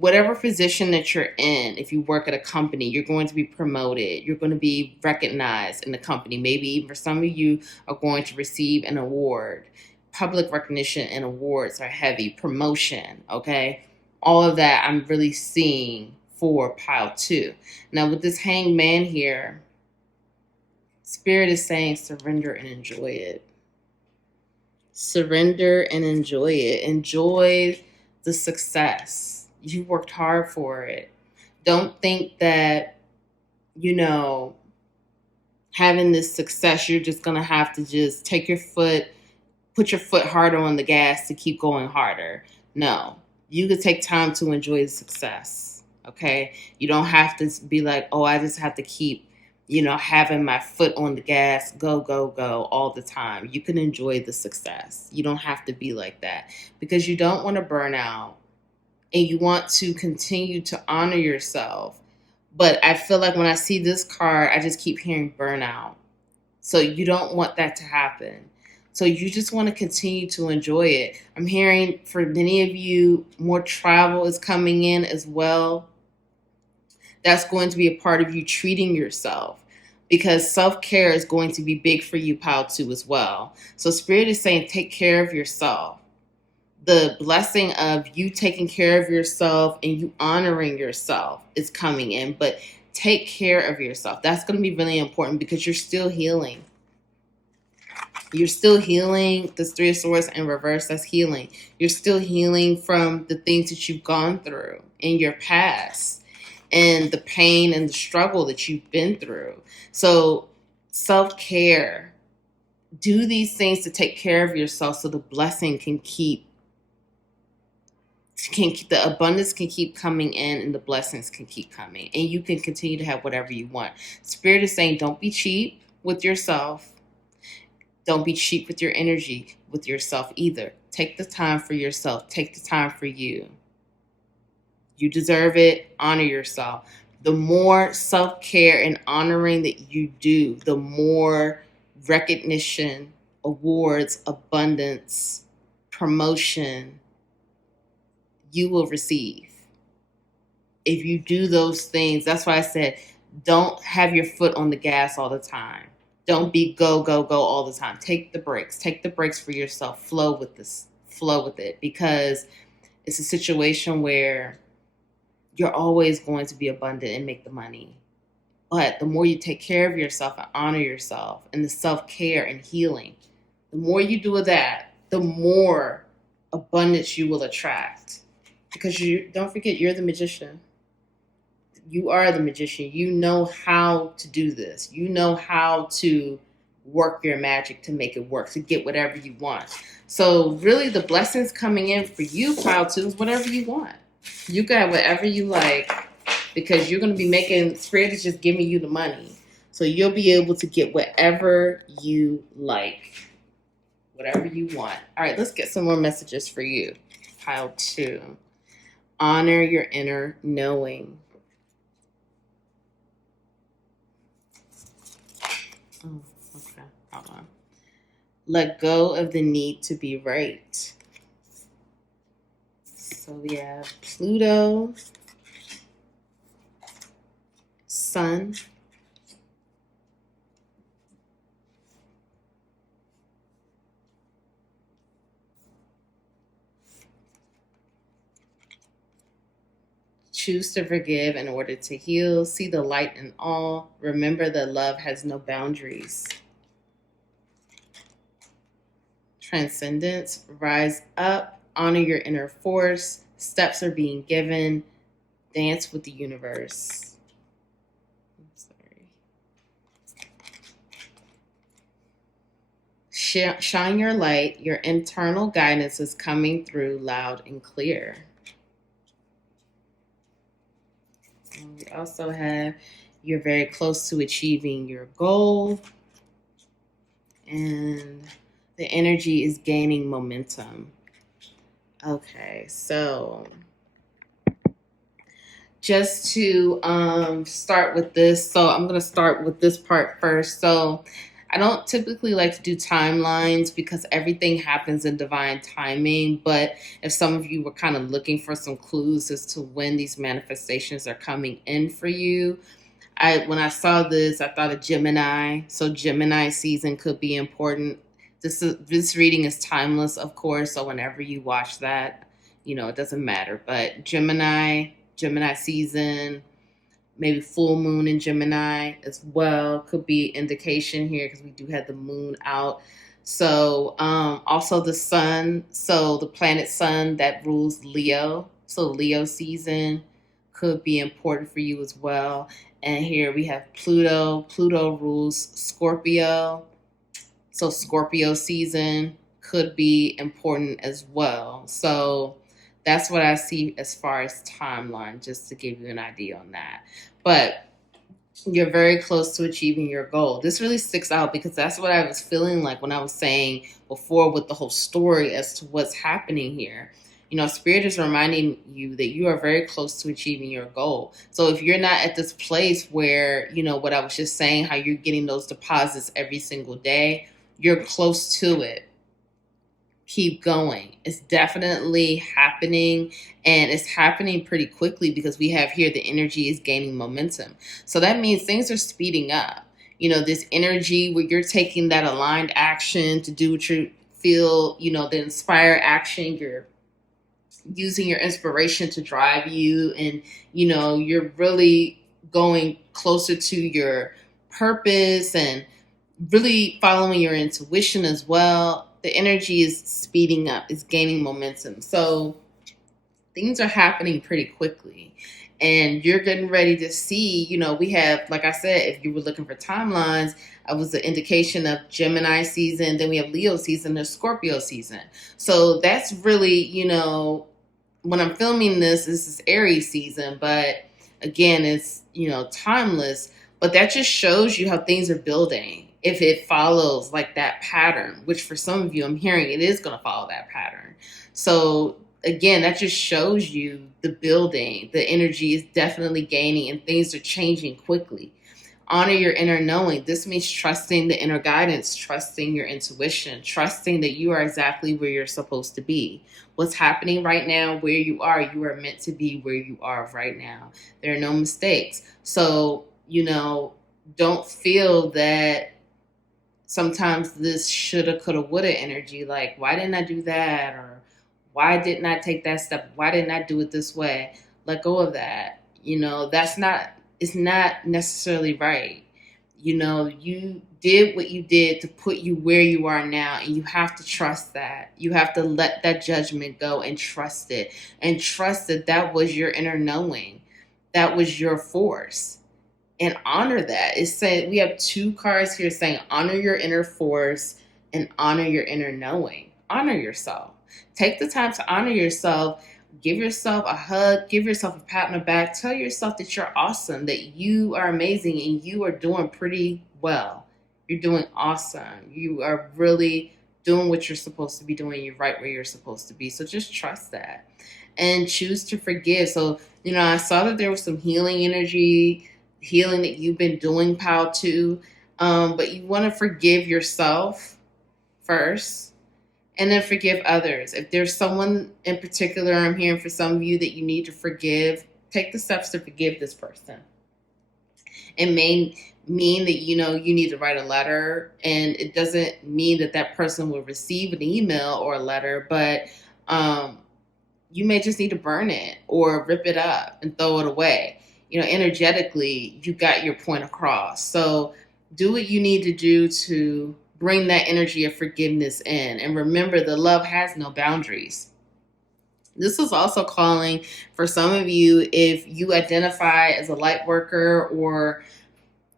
Whatever position that you're in, if you work at a company, you're going to be promoted. You're going to be recognized in the company. Maybe even for some of you are going to receive an award. Public recognition and awards are heavy. Promotion, okay? All of that I'm really seeing for pile 2. Now with this hanged man here, Spirit is saying surrender and enjoy it. Surrender and enjoy it. Enjoy the success. You worked hard for it. Don't think that, having this success, you're just going to have to just put your foot harder on the gas to keep going harder. No, you could take time to enjoy the success. Okay. You don't have to be like, oh, I just have to keep having my foot on the gas, go, go, go all the time. You can enjoy the success. You don't have to be like that because you don't want to burn out and you want to continue to honor yourself. But I feel like when I see this card, I just keep hearing burnout. So you don't want that to happen. So you just want to continue to enjoy it. I'm hearing for many of you, more travel is coming in as well. That's going to be a part of you treating yourself because self-care is going to be big for you, pile 2 as well. So Spirit is saying, take care of yourself. The blessing of you taking care of yourself and you honoring yourself is coming in, but take care of yourself. That's going to be really important because you're still healing. You're still healing. This 3 of Swords in reverse, that's healing. You're still healing from the things that you've gone through in your past and the pain and the struggle that you've been through. So self-care, do these things to take care of yourself so the blessing the abundance can keep coming in and the blessings can keep coming and you can continue to have whatever you want. Spirit is saying, don't be cheap with yourself. Don't be cheap with your energy with yourself either. Take the time for yourself. Take the time for you. You deserve it. Honor yourself. The more self-care and honoring that you do, the more recognition, awards, abundance, promotion you will receive. If you do those things, that's why I said, don't have your foot on the gas all the time. Don't be go, go, go all the time. Take the breaks. Take the breaks for yourself. Flow with it because it's a situation where you're always going to be abundant and make the money. But the more you take care of yourself and honor yourself and the self-care and healing, the more you do of that, the more abundance you will attract. Because don't forget, you're the magician. You are the magician. You know how to do this. You know how to work your magic to make it work, to get whatever you want. So really the blessings coming in for you, pile 2, is whatever you want. You got whatever you like because you're going to be making, Spirit is just giving you the money. So you'll be able to get whatever you like, whatever you want. All right, let's get some more messages for you. Pile 2. Honor your inner knowing. Oh, okay. Hold on. Let go of the need to be right. So we have Pluto, Sun, choose to forgive in order to heal. See the light in all. Remember that love has no boundaries. Transcendence, rise up, honor your inner force. Steps are being given. Dance with the universe. I'm sorry. Shine your light. Your internal guidance is coming through loud and clear. And we also have you're very close to achieving your goal. And the energy is gaining momentum. Okay, so just to start with this, so I'm going to start with this part first. So I don't typically like to do timelines because everything happens in divine timing. But if some of you were kind of looking for some clues as to when these manifestations are coming in for you, when I saw this, I thought of Gemini. So Gemini season could be important. This reading is timeless, of course. So whenever you watch that, it doesn't matter. But Gemini season, maybe full moon in Gemini as well could be indication here because we do have the moon out. So also the sun, so the planet sun that rules Leo. So Leo season could be important for you as well. And here we have Pluto. Pluto rules Scorpio. So Scorpio season could be important as well. So that's what I see as far as timeline, just to give you an idea on that. But you're very close to achieving your goal. This really sticks out because that's what I was feeling like when I was saying before with the whole story as to what's happening here. Spirit is reminding you that you are very close to achieving your goal. So if you're not at this place where, what I was just saying, how you're getting those deposits every single day, you're close to it. Keep going. It's definitely happening, and it's happening pretty quickly because we have here the energy is gaining momentum. So that means things are speeding up. This energy where you're taking that aligned action to do what you feel, the inspired action, you're using your inspiration to drive you, and you're really going closer to your purpose and really following your intuition as well. The energy is speeding up, it's gaining momentum. So things are happening pretty quickly, and you're getting ready to see, we have, like I said, if you were looking for timelines, it was the indication of Gemini season, then we have Leo season, there's Scorpio season. So that's really, when I'm filming this is Aries season, but again, it's, timeless. But that just shows you how things are building. If it follows like that pattern, which for some of you, I'm hearing it is going to follow that pattern. So again, that just shows you the building. The energy is definitely gaining and things are changing quickly. Honor your inner knowing. This means trusting the inner guidance, trusting your intuition, trusting that you are exactly where you're supposed to be. What's happening right now, where you are meant to be where you are right now. There are no mistakes. So, don't feel that sometimes this shoulda, coulda, woulda energy, like, why didn't I do that? Or why didn't I take that step? Why didn't I do it this way? Let go of that. It's not necessarily right. You did what you did to put you where you are now, and you have to trust that. You have to let that judgment go and trust it. And trust that that was your inner knowing. That was your force. And honor that. It's saying we have two cards here saying honor your inner force and honor your inner knowing. Honor yourself. Take the time to honor yourself. Give yourself a hug. Give yourself a pat on the back. Tell yourself that you're awesome, that you are amazing, and you are doing pretty well. You're doing awesome. You are really doing what you're supposed to be doing. You're right where you're supposed to be. So just trust that and choose to forgive. So, I saw that there was some healing energy, healing that you've been doing, pal, too. But you want to forgive yourself first and then forgive others. If there's someone in particular, I'm hearing for some of you that you need to forgive, take the steps to forgive this person. It may mean that, you know, you need to write a letter, and it doesn't mean that that person will receive an email or a letter, but you may just need to burn it or rip it up and throw it away. You know, energetically, you got your point across. So do what you need to do to bring that energy of forgiveness in. And remember, the love has no boundaries. This is also calling for some of you, if you identify as a light worker, or,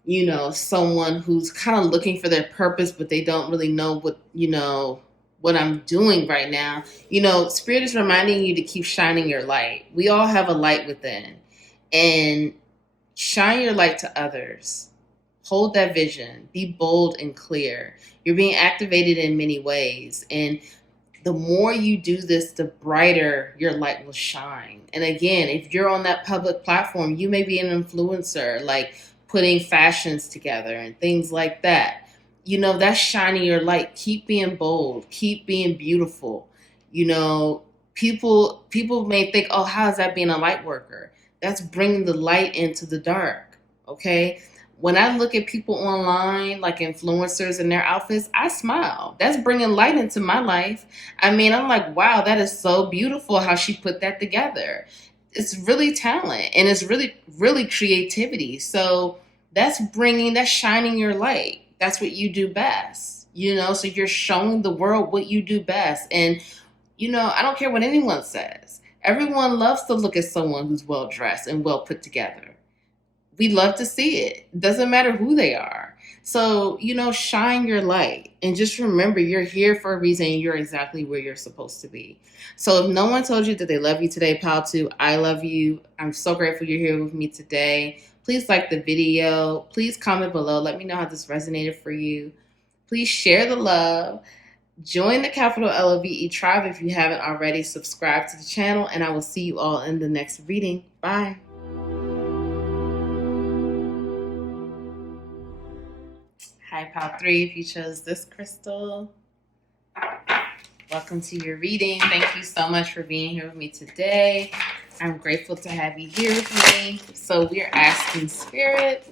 you know, someone who's kind of looking for their purpose, but they don't really know what, you know, what I'm doing right now. You know, Spirit is reminding you to keep shining your light. We all have a light within, and shine your light to others. Hold that vision. Be bold and clear. You're being activated in many ways. And the more you do this, the brighter your light will shine. And again, if you're on that public platform, you may be an influencer, like putting fashions together and things like that. You know, that's shining your light. Keep being bold. Keep being beautiful. You know, people may think, oh, how is that being a light worker? That's bringing the light into the dark. Okay. When I look at people online, like influencers and their outfits, I smile. That's bringing light into my life. I mean, I'm like, wow, that is so beautiful how she put that together. It's really talent, and it's really, really creativity. So that's shining your light. That's what you do best, you know? So you're showing the world what you do best. And, you know, I don't care what anyone says. Everyone loves to look at someone who's well dressed and well put together. We love to see it. Doesn't matter who they are. So, you know, shine your light and just remember, you're here for a reason. And you're exactly where you're supposed to be. So if no one told you that they love you today, Pal 2, I love you. I'm so grateful you're here with me today. Please like the video. Please comment below. Let me know how this resonated for you. Please share the love. Join the capital LOVE tribe if you haven't already. Subscribe to the channel, and I will see you all in the next reading. Bye. Hi, Pal 3, if you chose this crystal. Welcome to your reading. Thank you so much for being here with me today. I'm grateful to have you here with me. So we're asking Spirit,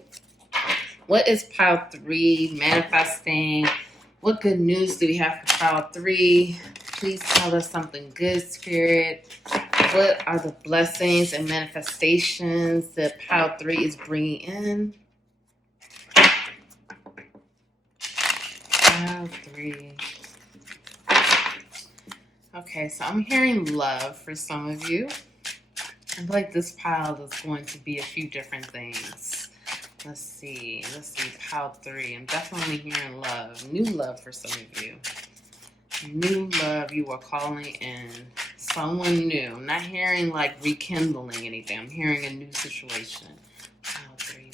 what is Pile 3 manifesting? What good news do we have for Pile 3? Please tell us something good, Spirit. What are the blessings and manifestations that Pile 3 is bringing in? Pile 3. Okay, so I'm hearing love for some of you. I feel like this pile is going to be a few different things. Let's see, Pile 3. I'm definitely hearing love. New love for some of you. New love you are calling in. Someone new. I'm not hearing like rekindling anything. I'm hearing a new situation. Pile 3,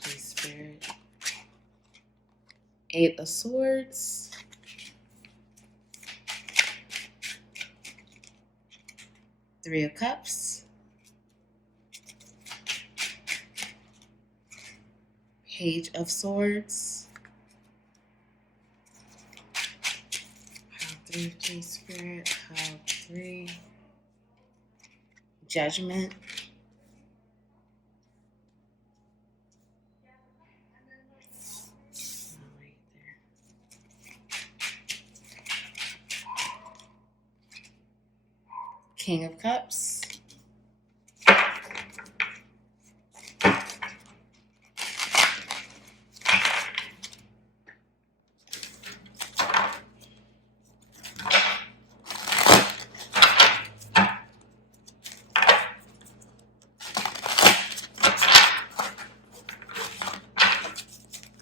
please, Spirit. 8 of Swords. Three of Cups. Page of Swords. Pile 3, please, Spirit. Pile 3. Judgment. Right there. King of Cups.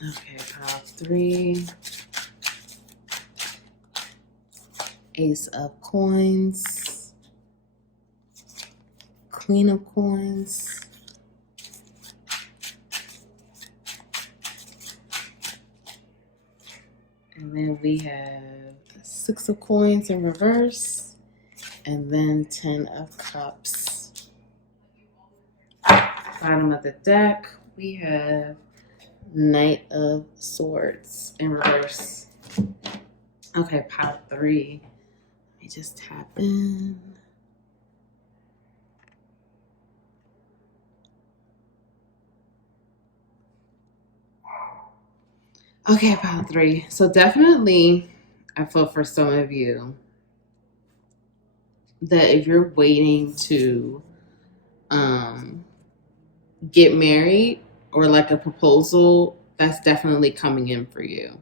Okay, Pile 3. Ace of Coins. Queen of Coins. And then we have 6 of Coins in reverse. And then 10 of Cups. Bottom of the deck, we have Knight of Swords in reverse. Okay, pile 3. Let me just tap in. Okay, pile 3. So definitely, I feel for some of you that if you're waiting to get married or like a proposal, that's definitely coming in for you.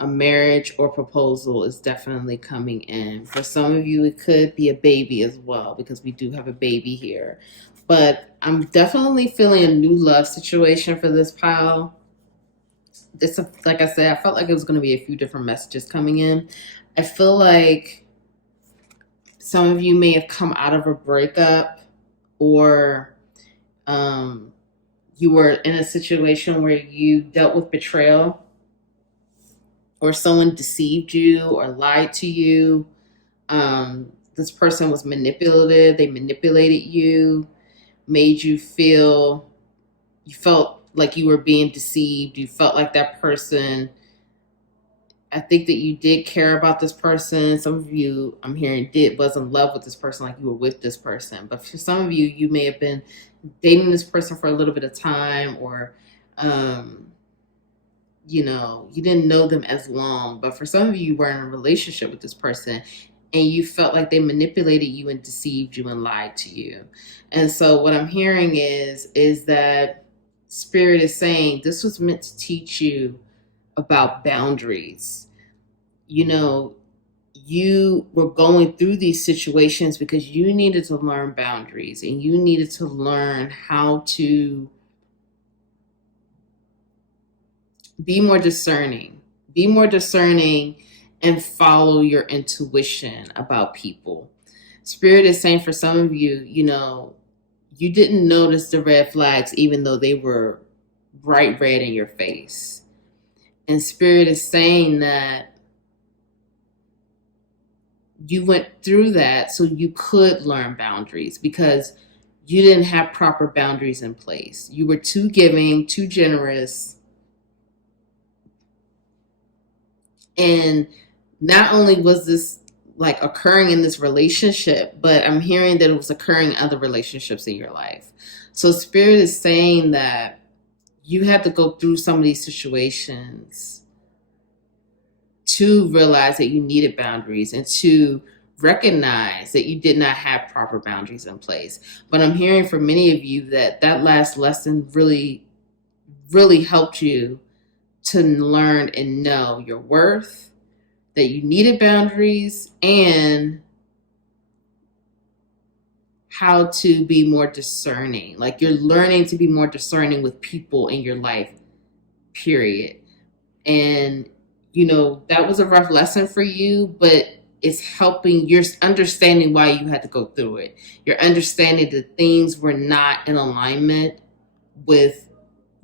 A marriage or proposal is definitely coming in. For some of you, it could be a baby as well, because we do have a baby here. But I'm definitely feeling a new love situation for this pile. This, like I said, I felt like it was going to be a few different messages coming in. I feel like some of you may have come out of a breakup, or you were in a situation where you dealt with betrayal, or someone deceived you or lied to you. This person was manipulative. They manipulated you, made you feel, you felt like you were being deceived. You felt like that person, I think that you did care about this person. Some of you, I'm hearing, was in love with this person, like you were with this person. But for some of you, you may have been dating this person for a little bit of time, or you didn't know them as long. But for some of you, you were in a relationship with this person, and you felt like they manipulated you and deceived you and lied to you. And so what I'm hearing is that Spirit is saying this was meant to teach you about boundaries. You were going through these situations because you needed to learn boundaries, and you needed to learn how to be more discerning. Be more discerning and follow your intuition about people. Spirit is saying for some of you, you didn't notice the red flags even though they were bright red in your face. And Spirit is saying that you went through that so you could learn boundaries, because you didn't have proper boundaries in place. You were too giving, too generous. And not only was this like occurring in this relationship, but I'm hearing that it was occurring in other relationships in your life. So Spirit is saying that you had to go through some of these situations to realize that you needed boundaries, and to recognize that you did not have proper boundaries in place. But I'm hearing from many of you that last lesson really, really helped you to learn and know your worth, that you needed boundaries, and how to be more discerning. Like, you're learning to be more discerning with people in your life, period. And, that was a rough lesson for you, but it's helping. You're understanding why you had to go through it. You're understanding that things were not in alignment with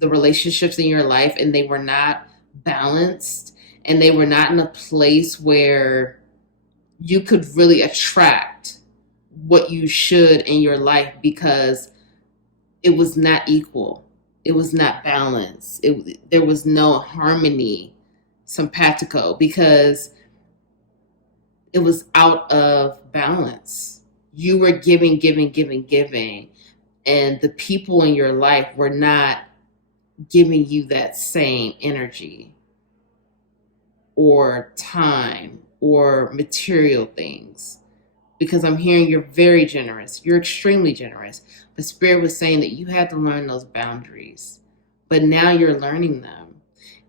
the relationships in your life, and they were not balanced, and they were not in a place where you could really attract what you should in your life, because it was not equal. It was not balanced. There was no harmony, simpatico, because it was out of balance. You were giving, and the people in your life were not giving you that same energy or time or material things. Because I'm hearing you're very generous. You're extremely generous. But Spirit was saying that you had to learn those boundaries. But now you're learning them.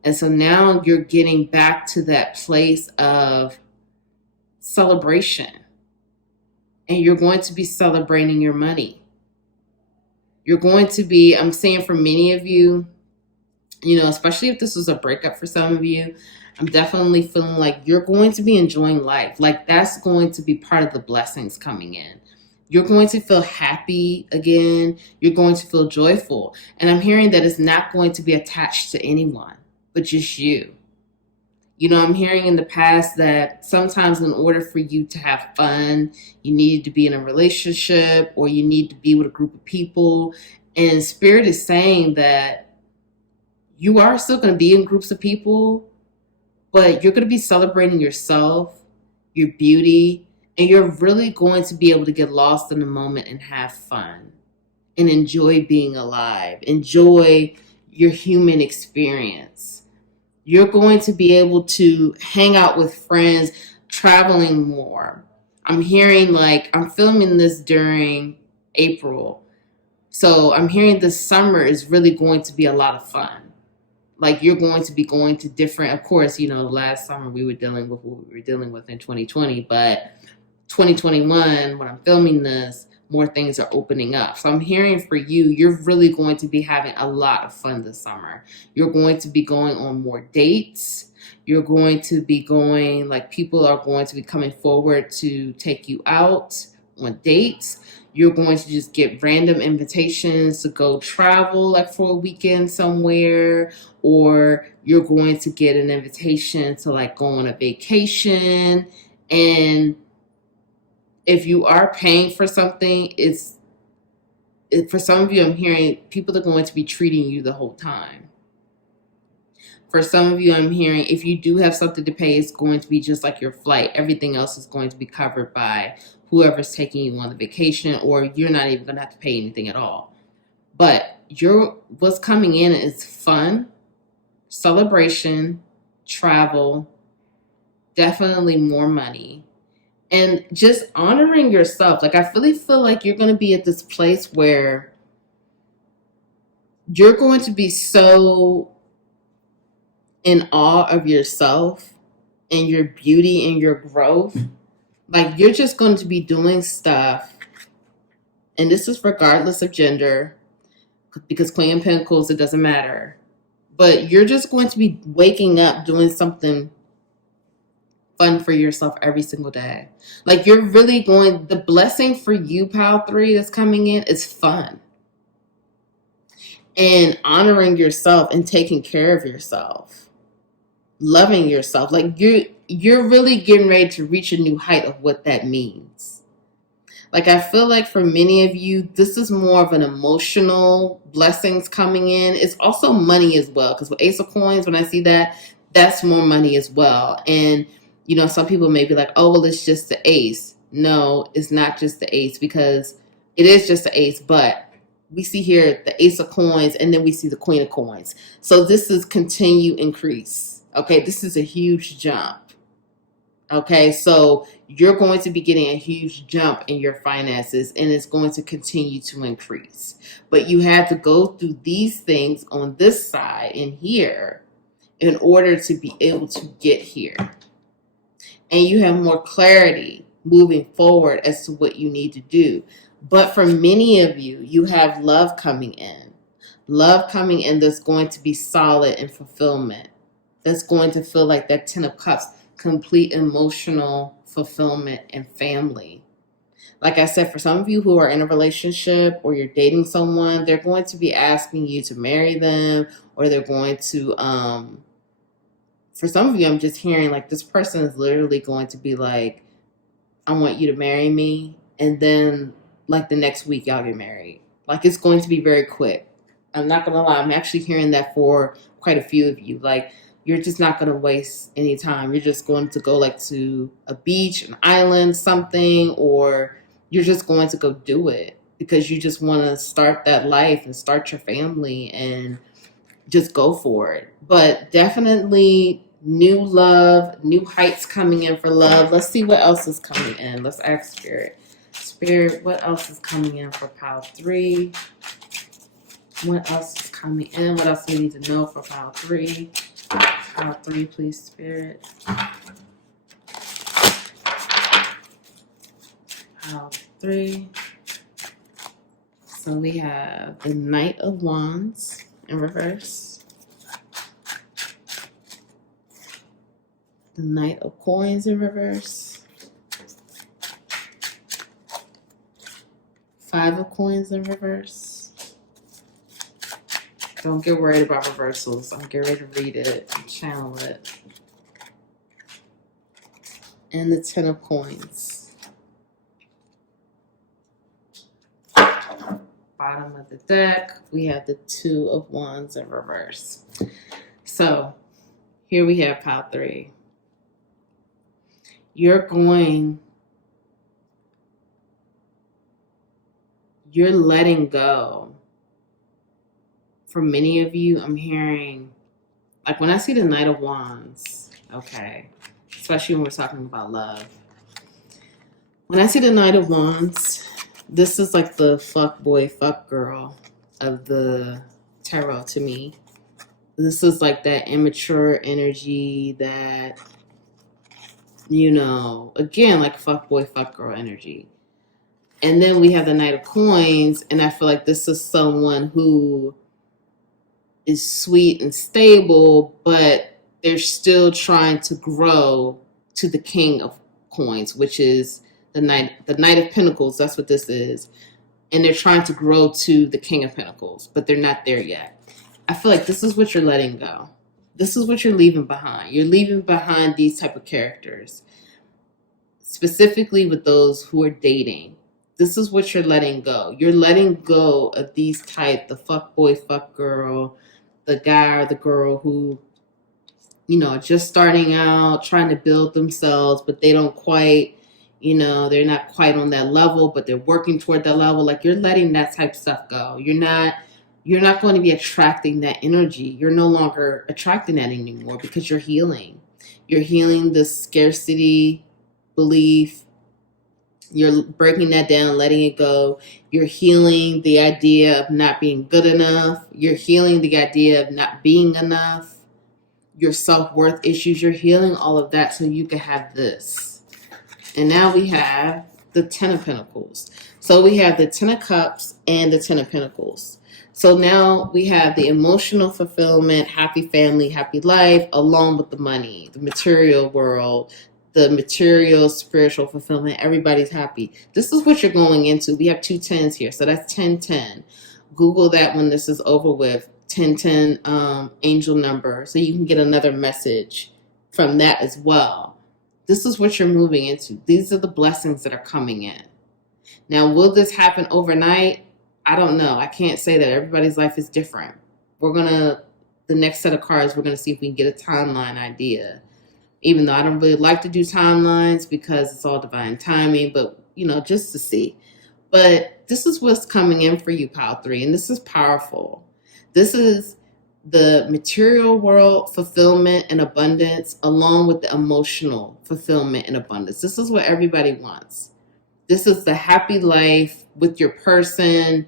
And so now you're getting back to that place of celebration. And you're going to be celebrating your money. You're going to be, I'm saying for many of you, especially if this was a breakup for some of you, I'm definitely feeling like you're going to be enjoying life. Like, that's going to be part of the blessings coming in. You're going to feel happy again. You're going to feel joyful. And I'm hearing that it's not going to be attached to anyone, but just you. I'm hearing in the past that sometimes in order for you to have fun, you needed to be in a relationship, or you need to be with a group of people. And Spirit is saying that you are still going to be in groups of people, but you're going to be celebrating yourself, your beauty, and you're really going to be able to get lost in the moment and have fun and enjoy being alive, enjoy your human experience. You're going to be able to hang out with friends, traveling more. I'm hearing, like, I'm filming this during April. So I'm hearing this summer is really going to be a lot of fun. Like, you're going to be going to different, of course, last summer we were dealing with what we were dealing with in 2020, but 2021, when I'm filming this, more things are opening up. So I'm hearing for you, you're really going to be having a lot of fun this summer. You're going to be going on more dates. You're going to be going, like, people are going to be coming forward to take you out on dates. You're going to just get random invitations to go travel, like for a weekend somewhere, or you're going to get an invitation to, like, go on a vacation. And if you are paying for something, for some of you, I'm hearing people are going to be treating you the whole time. For some of you, I'm hearing if you do have something to pay, it's going to be just like your flight. Everything else is going to be covered by whoever's taking you on the vacation, or you're not even going to have to pay anything at all. But what's coming in is fun, celebration, travel, definitely more money, and just honoring yourself. Like, I really feel like you're going to be at this place where you're going to be so in awe of yourself and your beauty and your growth. Like, you're just going to be doing stuff, and this is regardless of gender, because Queen of Pentacles, it doesn't matter. But you're just going to be waking up doing something fun for yourself every single day. Like, you're really the blessing for you, Pile 3, that's coming in is fun. And honoring yourself and taking care of yourself. Loving yourself. Like, you're really getting ready to reach a new height of what that means. Like, I feel like for many of you, this is more of an emotional blessings coming in. It's also money as well. Because with Ace of Coins, when I see that, that's more money as well. And, some people may be like, oh, well, it's just the ace. No, it's not just the ace, because it is just the ace. But we see here the Ace of Coins, and then we see the Queen of Coins. So this is continue increase. Okay, this is a huge jump. Okay, so you're going to be getting a huge jump in your finances, and it's going to continue to increase. But you have to go through these things on this side and here in order to be able to get here. And you have more clarity moving forward as to what you need to do. But for many of you, you have love coming in. Love coming in that's going to be solid and fulfillment. That's going to feel like that 10 of Cups. Complete emotional fulfillment and family. Like I said, for some of you who are in a relationship or you're dating someone, they're going to be asking you to marry them, or they're going to, for some of you, I'm just hearing like this person is literally going to be like, I want you to marry me. And then like the next week, y'all get married. Like, it's going to be very quick. I'm not going to lie. I'm actually hearing that for quite a few of you. Like, you're just not going to waste any time. You're just going to go like to a beach, an island, something, or you're just going to go do it because you just want to start that life and start your family and just go for it. But definitely new love, new heights coming in for love. Let's see what else is coming in. Let's ask Spirit. Spirit, what else is coming in for Pile 3? What else is coming in? What else do we need to know for Pile 3? Pile 3, please, Spirit. Pile 3. So we have the Knight of Wands in reverse. The Knight of Coins in reverse. 5 of Coins in reverse. Don't get worried about reversals. I'm getting ready to read it and channel it. And the 10 of Coins. Bottom bottom of the deck, we have the Two of Wands in reverse. So here we have pile 3. You're letting go. For many of you, I'm hearing, like when I see the Knight of Wands, okay, especially when we're talking about love. When I see the Knight of Wands, this is like the fuck boy, fuck girl of the tarot to me. This is like that immature energy that, you know, again, like fuck boy, fuck girl energy. And then we have the Knight of Coins, and I feel like this is someone who is sweet and stable, but they're still trying to grow to the King of Coins, which is the Knight of Pentacles. That's what this is. And they're trying to grow to the King of Pentacles, but they're not there yet. I feel like this is what you're letting go. This is what you're leaving behind. You're leaving behind these type of characters, specifically with those who are dating. This is what you're letting go. You're letting go of these type, the fuck boy, fuck girl, the guy or the girl who, you know, just starting out, trying to build themselves, but they don't quite, you know, they're not quite on that level, but they're working toward that level. Like you're letting that type of stuff go. You're not going to be attracting that energy. You're no longer attracting that anymore because you're healing. You're healing the scarcity belief. You're breaking that down, letting it go. You're healing the idea of not being good enough. You're healing the idea of not being enough. Your self-worth issues. You're healing all of that so you can have this. And now we have the Ten of Pentacles. So we have the Ten of Cups and the Ten of Pentacles. So now we have the emotional fulfillment, happy family, happy life, along with the money, the material world, the material, spiritual fulfillment. Everybody's happy. This is what you're going into. We have 2 10s here. So that's 1010. Google that when this is over with. 1010 angel number. So you can get another message from that as well. This is what you're moving into. These are the blessings that are coming in. Now, will this happen overnight? I don't know. I can't say that. Everybody's life is different. The next set of cards, we're going to see if we can get a timeline idea. Even though I don't really like to do timelines because it's all divine timing, but, you know, just to see. But this is what's coming in for you, pile 3, and this is powerful. This is the material world fulfillment and abundance along with the emotional fulfillment and abundance. This is what everybody wants. This is the happy life with your person,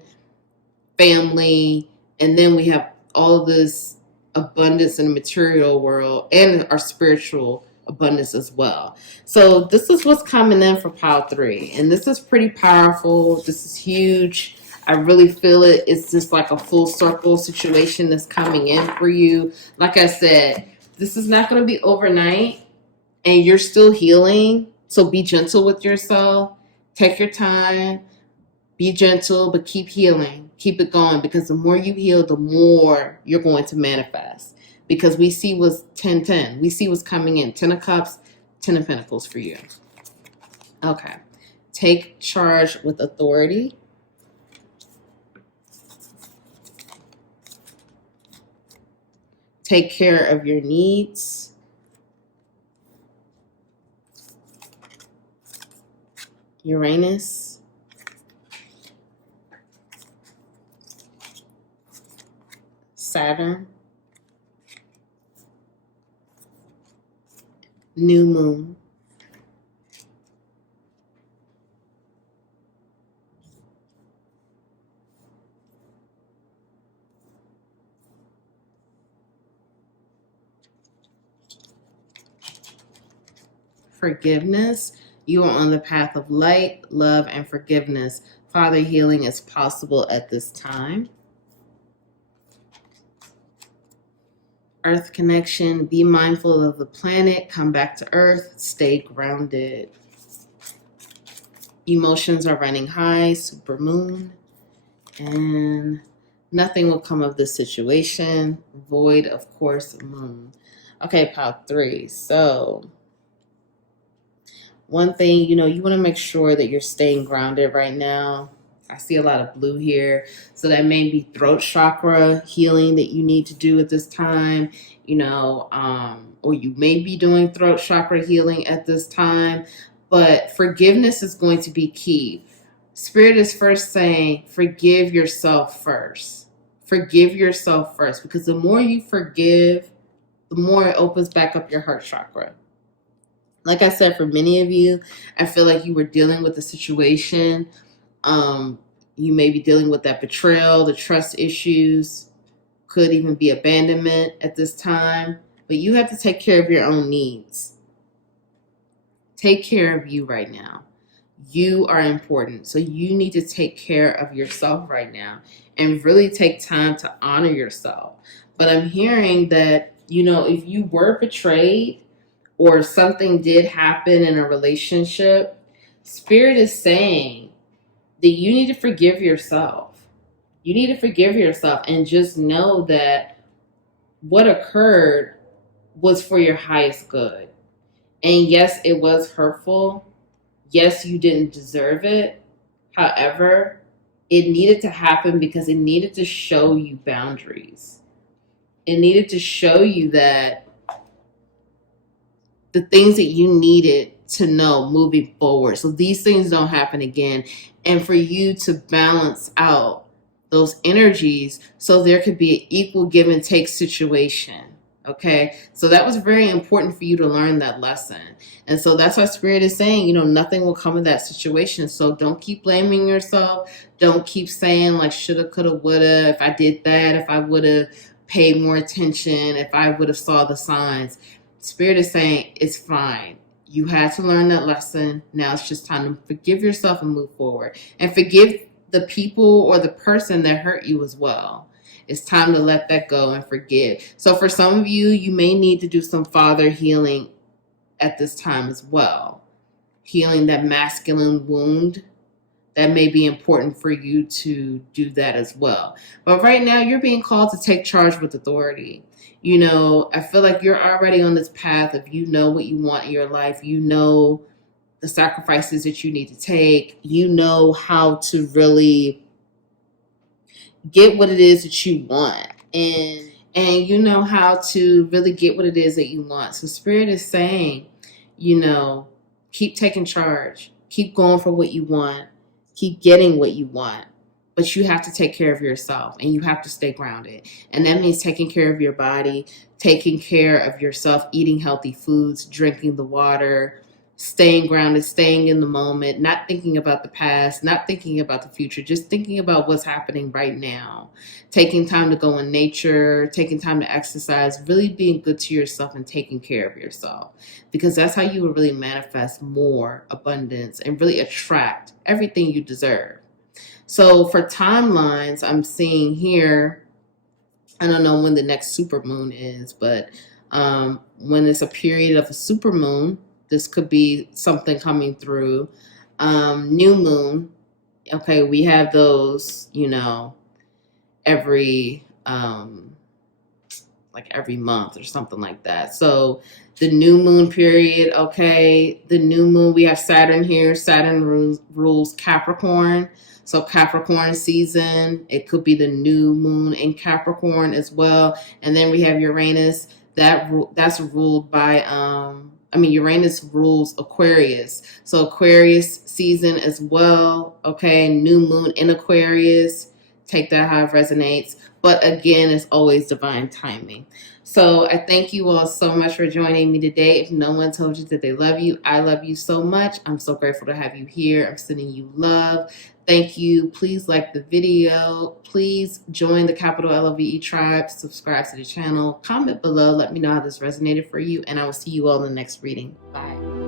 family, and then we have all this abundance in the material world and our spiritual abundance as well. So this is what's coming in for pile 3, and this is pretty powerful. This is huge. I really feel it. It's just like a full circle situation that's coming in for you. Like I said, this is not going to be overnight, and you're still healing. So be gentle with yourself. Take your time. Be gentle, but keep healing. Keep it going, because the more you heal, the more you're going to manifest. Because we see what's 10-10. We see what's coming in. 10 of Cups, 10 of Pentacles for you. Okay. Take charge with authority. Take care of your needs. Uranus. Saturn. New moon. Forgiveness. You are on the path of light, love, and forgiveness. Father, healing is possible at this time. Earth connection. Be mindful of the planet. Come back to Earth. Stay grounded. Emotions are running high. Super moon. And nothing will come of this situation. Void, of course, moon. Okay, pile 3. So one thing, you know, you want to make sure that you're staying grounded right now. I see a lot of blue here. So that may be throat chakra healing that you need to do at this time, or you may be doing throat chakra healing at this time. But forgiveness is going to be key. Spirit is first saying, forgive yourself first. Forgive yourself first, because the more you forgive, the more it opens back up your heart chakra. Like I said, for many of you, I feel like you were dealing with a situation. You may be dealing with that betrayal, the trust issues, could even be abandonment at this time. But you have to take care of your own needs. Take care of you right now. You are important. So you need to take care of yourself right now and really take time to honor yourself. But I'm hearing that, if you were betrayed or something did happen in a relationship, Spirit is saying that you need to forgive yourself. You need to forgive yourself and just know that what occurred was for your highest good. And yes, it was hurtful. Yes, you didn't deserve it. However, it needed to happen because it needed to show you boundaries. It needed to show you that the things that you needed to know moving forward, so these things don't happen again, and for you to balance out those energies so there could be an equal give and take situation. Okay, so that was very important for you to learn that lesson. And so that's why Spirit is saying, nothing will come of that situation. So don't keep blaming yourself. Don't keep saying like shoulda, coulda, woulda, if I did that, if I would have paid more attention, if I would have saw the signs. Spirit is saying it's fine. You had to learn that lesson. Now it's just time to forgive yourself and move forward. And forgive the people or the person that hurt you as well. It's time to let that go and forgive. So for some of you, you may need to do some father healing at this time as well. Healing that masculine wound. That may be important for you to do that as well. But right now, you're being called to take charge with authority. I feel like you're already on this path of what you want in your life. The sacrifices that you need to take. How to really get what it is that you want. And you know how to really get what it is that you want. So Spirit is saying, keep taking charge. Keep going for what you want. Keep getting what you want. But you have to take care of yourself and you have to stay grounded. And that means taking care of your body, taking care of yourself, eating healthy foods, drinking the water, staying grounded, staying in the moment, not thinking about the past, not thinking about the future, just thinking about what's happening right now. Taking time to go in nature, taking time to exercise, really being good to yourself and taking care of yourself. Because that's how you will really manifest more abundance and really attract everything you deserve. So for timelines, I'm seeing here, I don't know when the next supermoon is, but when it's a period of a supermoon, this could be something coming through. New moon, okay, we have those, every every month or something like that. So the new moon period, okay, the new moon, we have Saturn here. Saturn rules Capricorn. So Capricorn season, it could be the new moon in Capricorn as well. And then we have Uranus. That's ruled by Uranus rules Aquarius. So Aquarius season as well. Okay, new moon in Aquarius. Take that how it resonates. But again, it's always divine timing. So I thank you all so much for joining me today. If no one told you that they love you, I love you so much. I'm so grateful to have you here. I'm sending you love. Thank you. Please like the video. Please join the capital LOVE tribe. Subscribe to the channel. Comment below. Let me know how this resonated for you. And I will see you all in the next reading. Bye.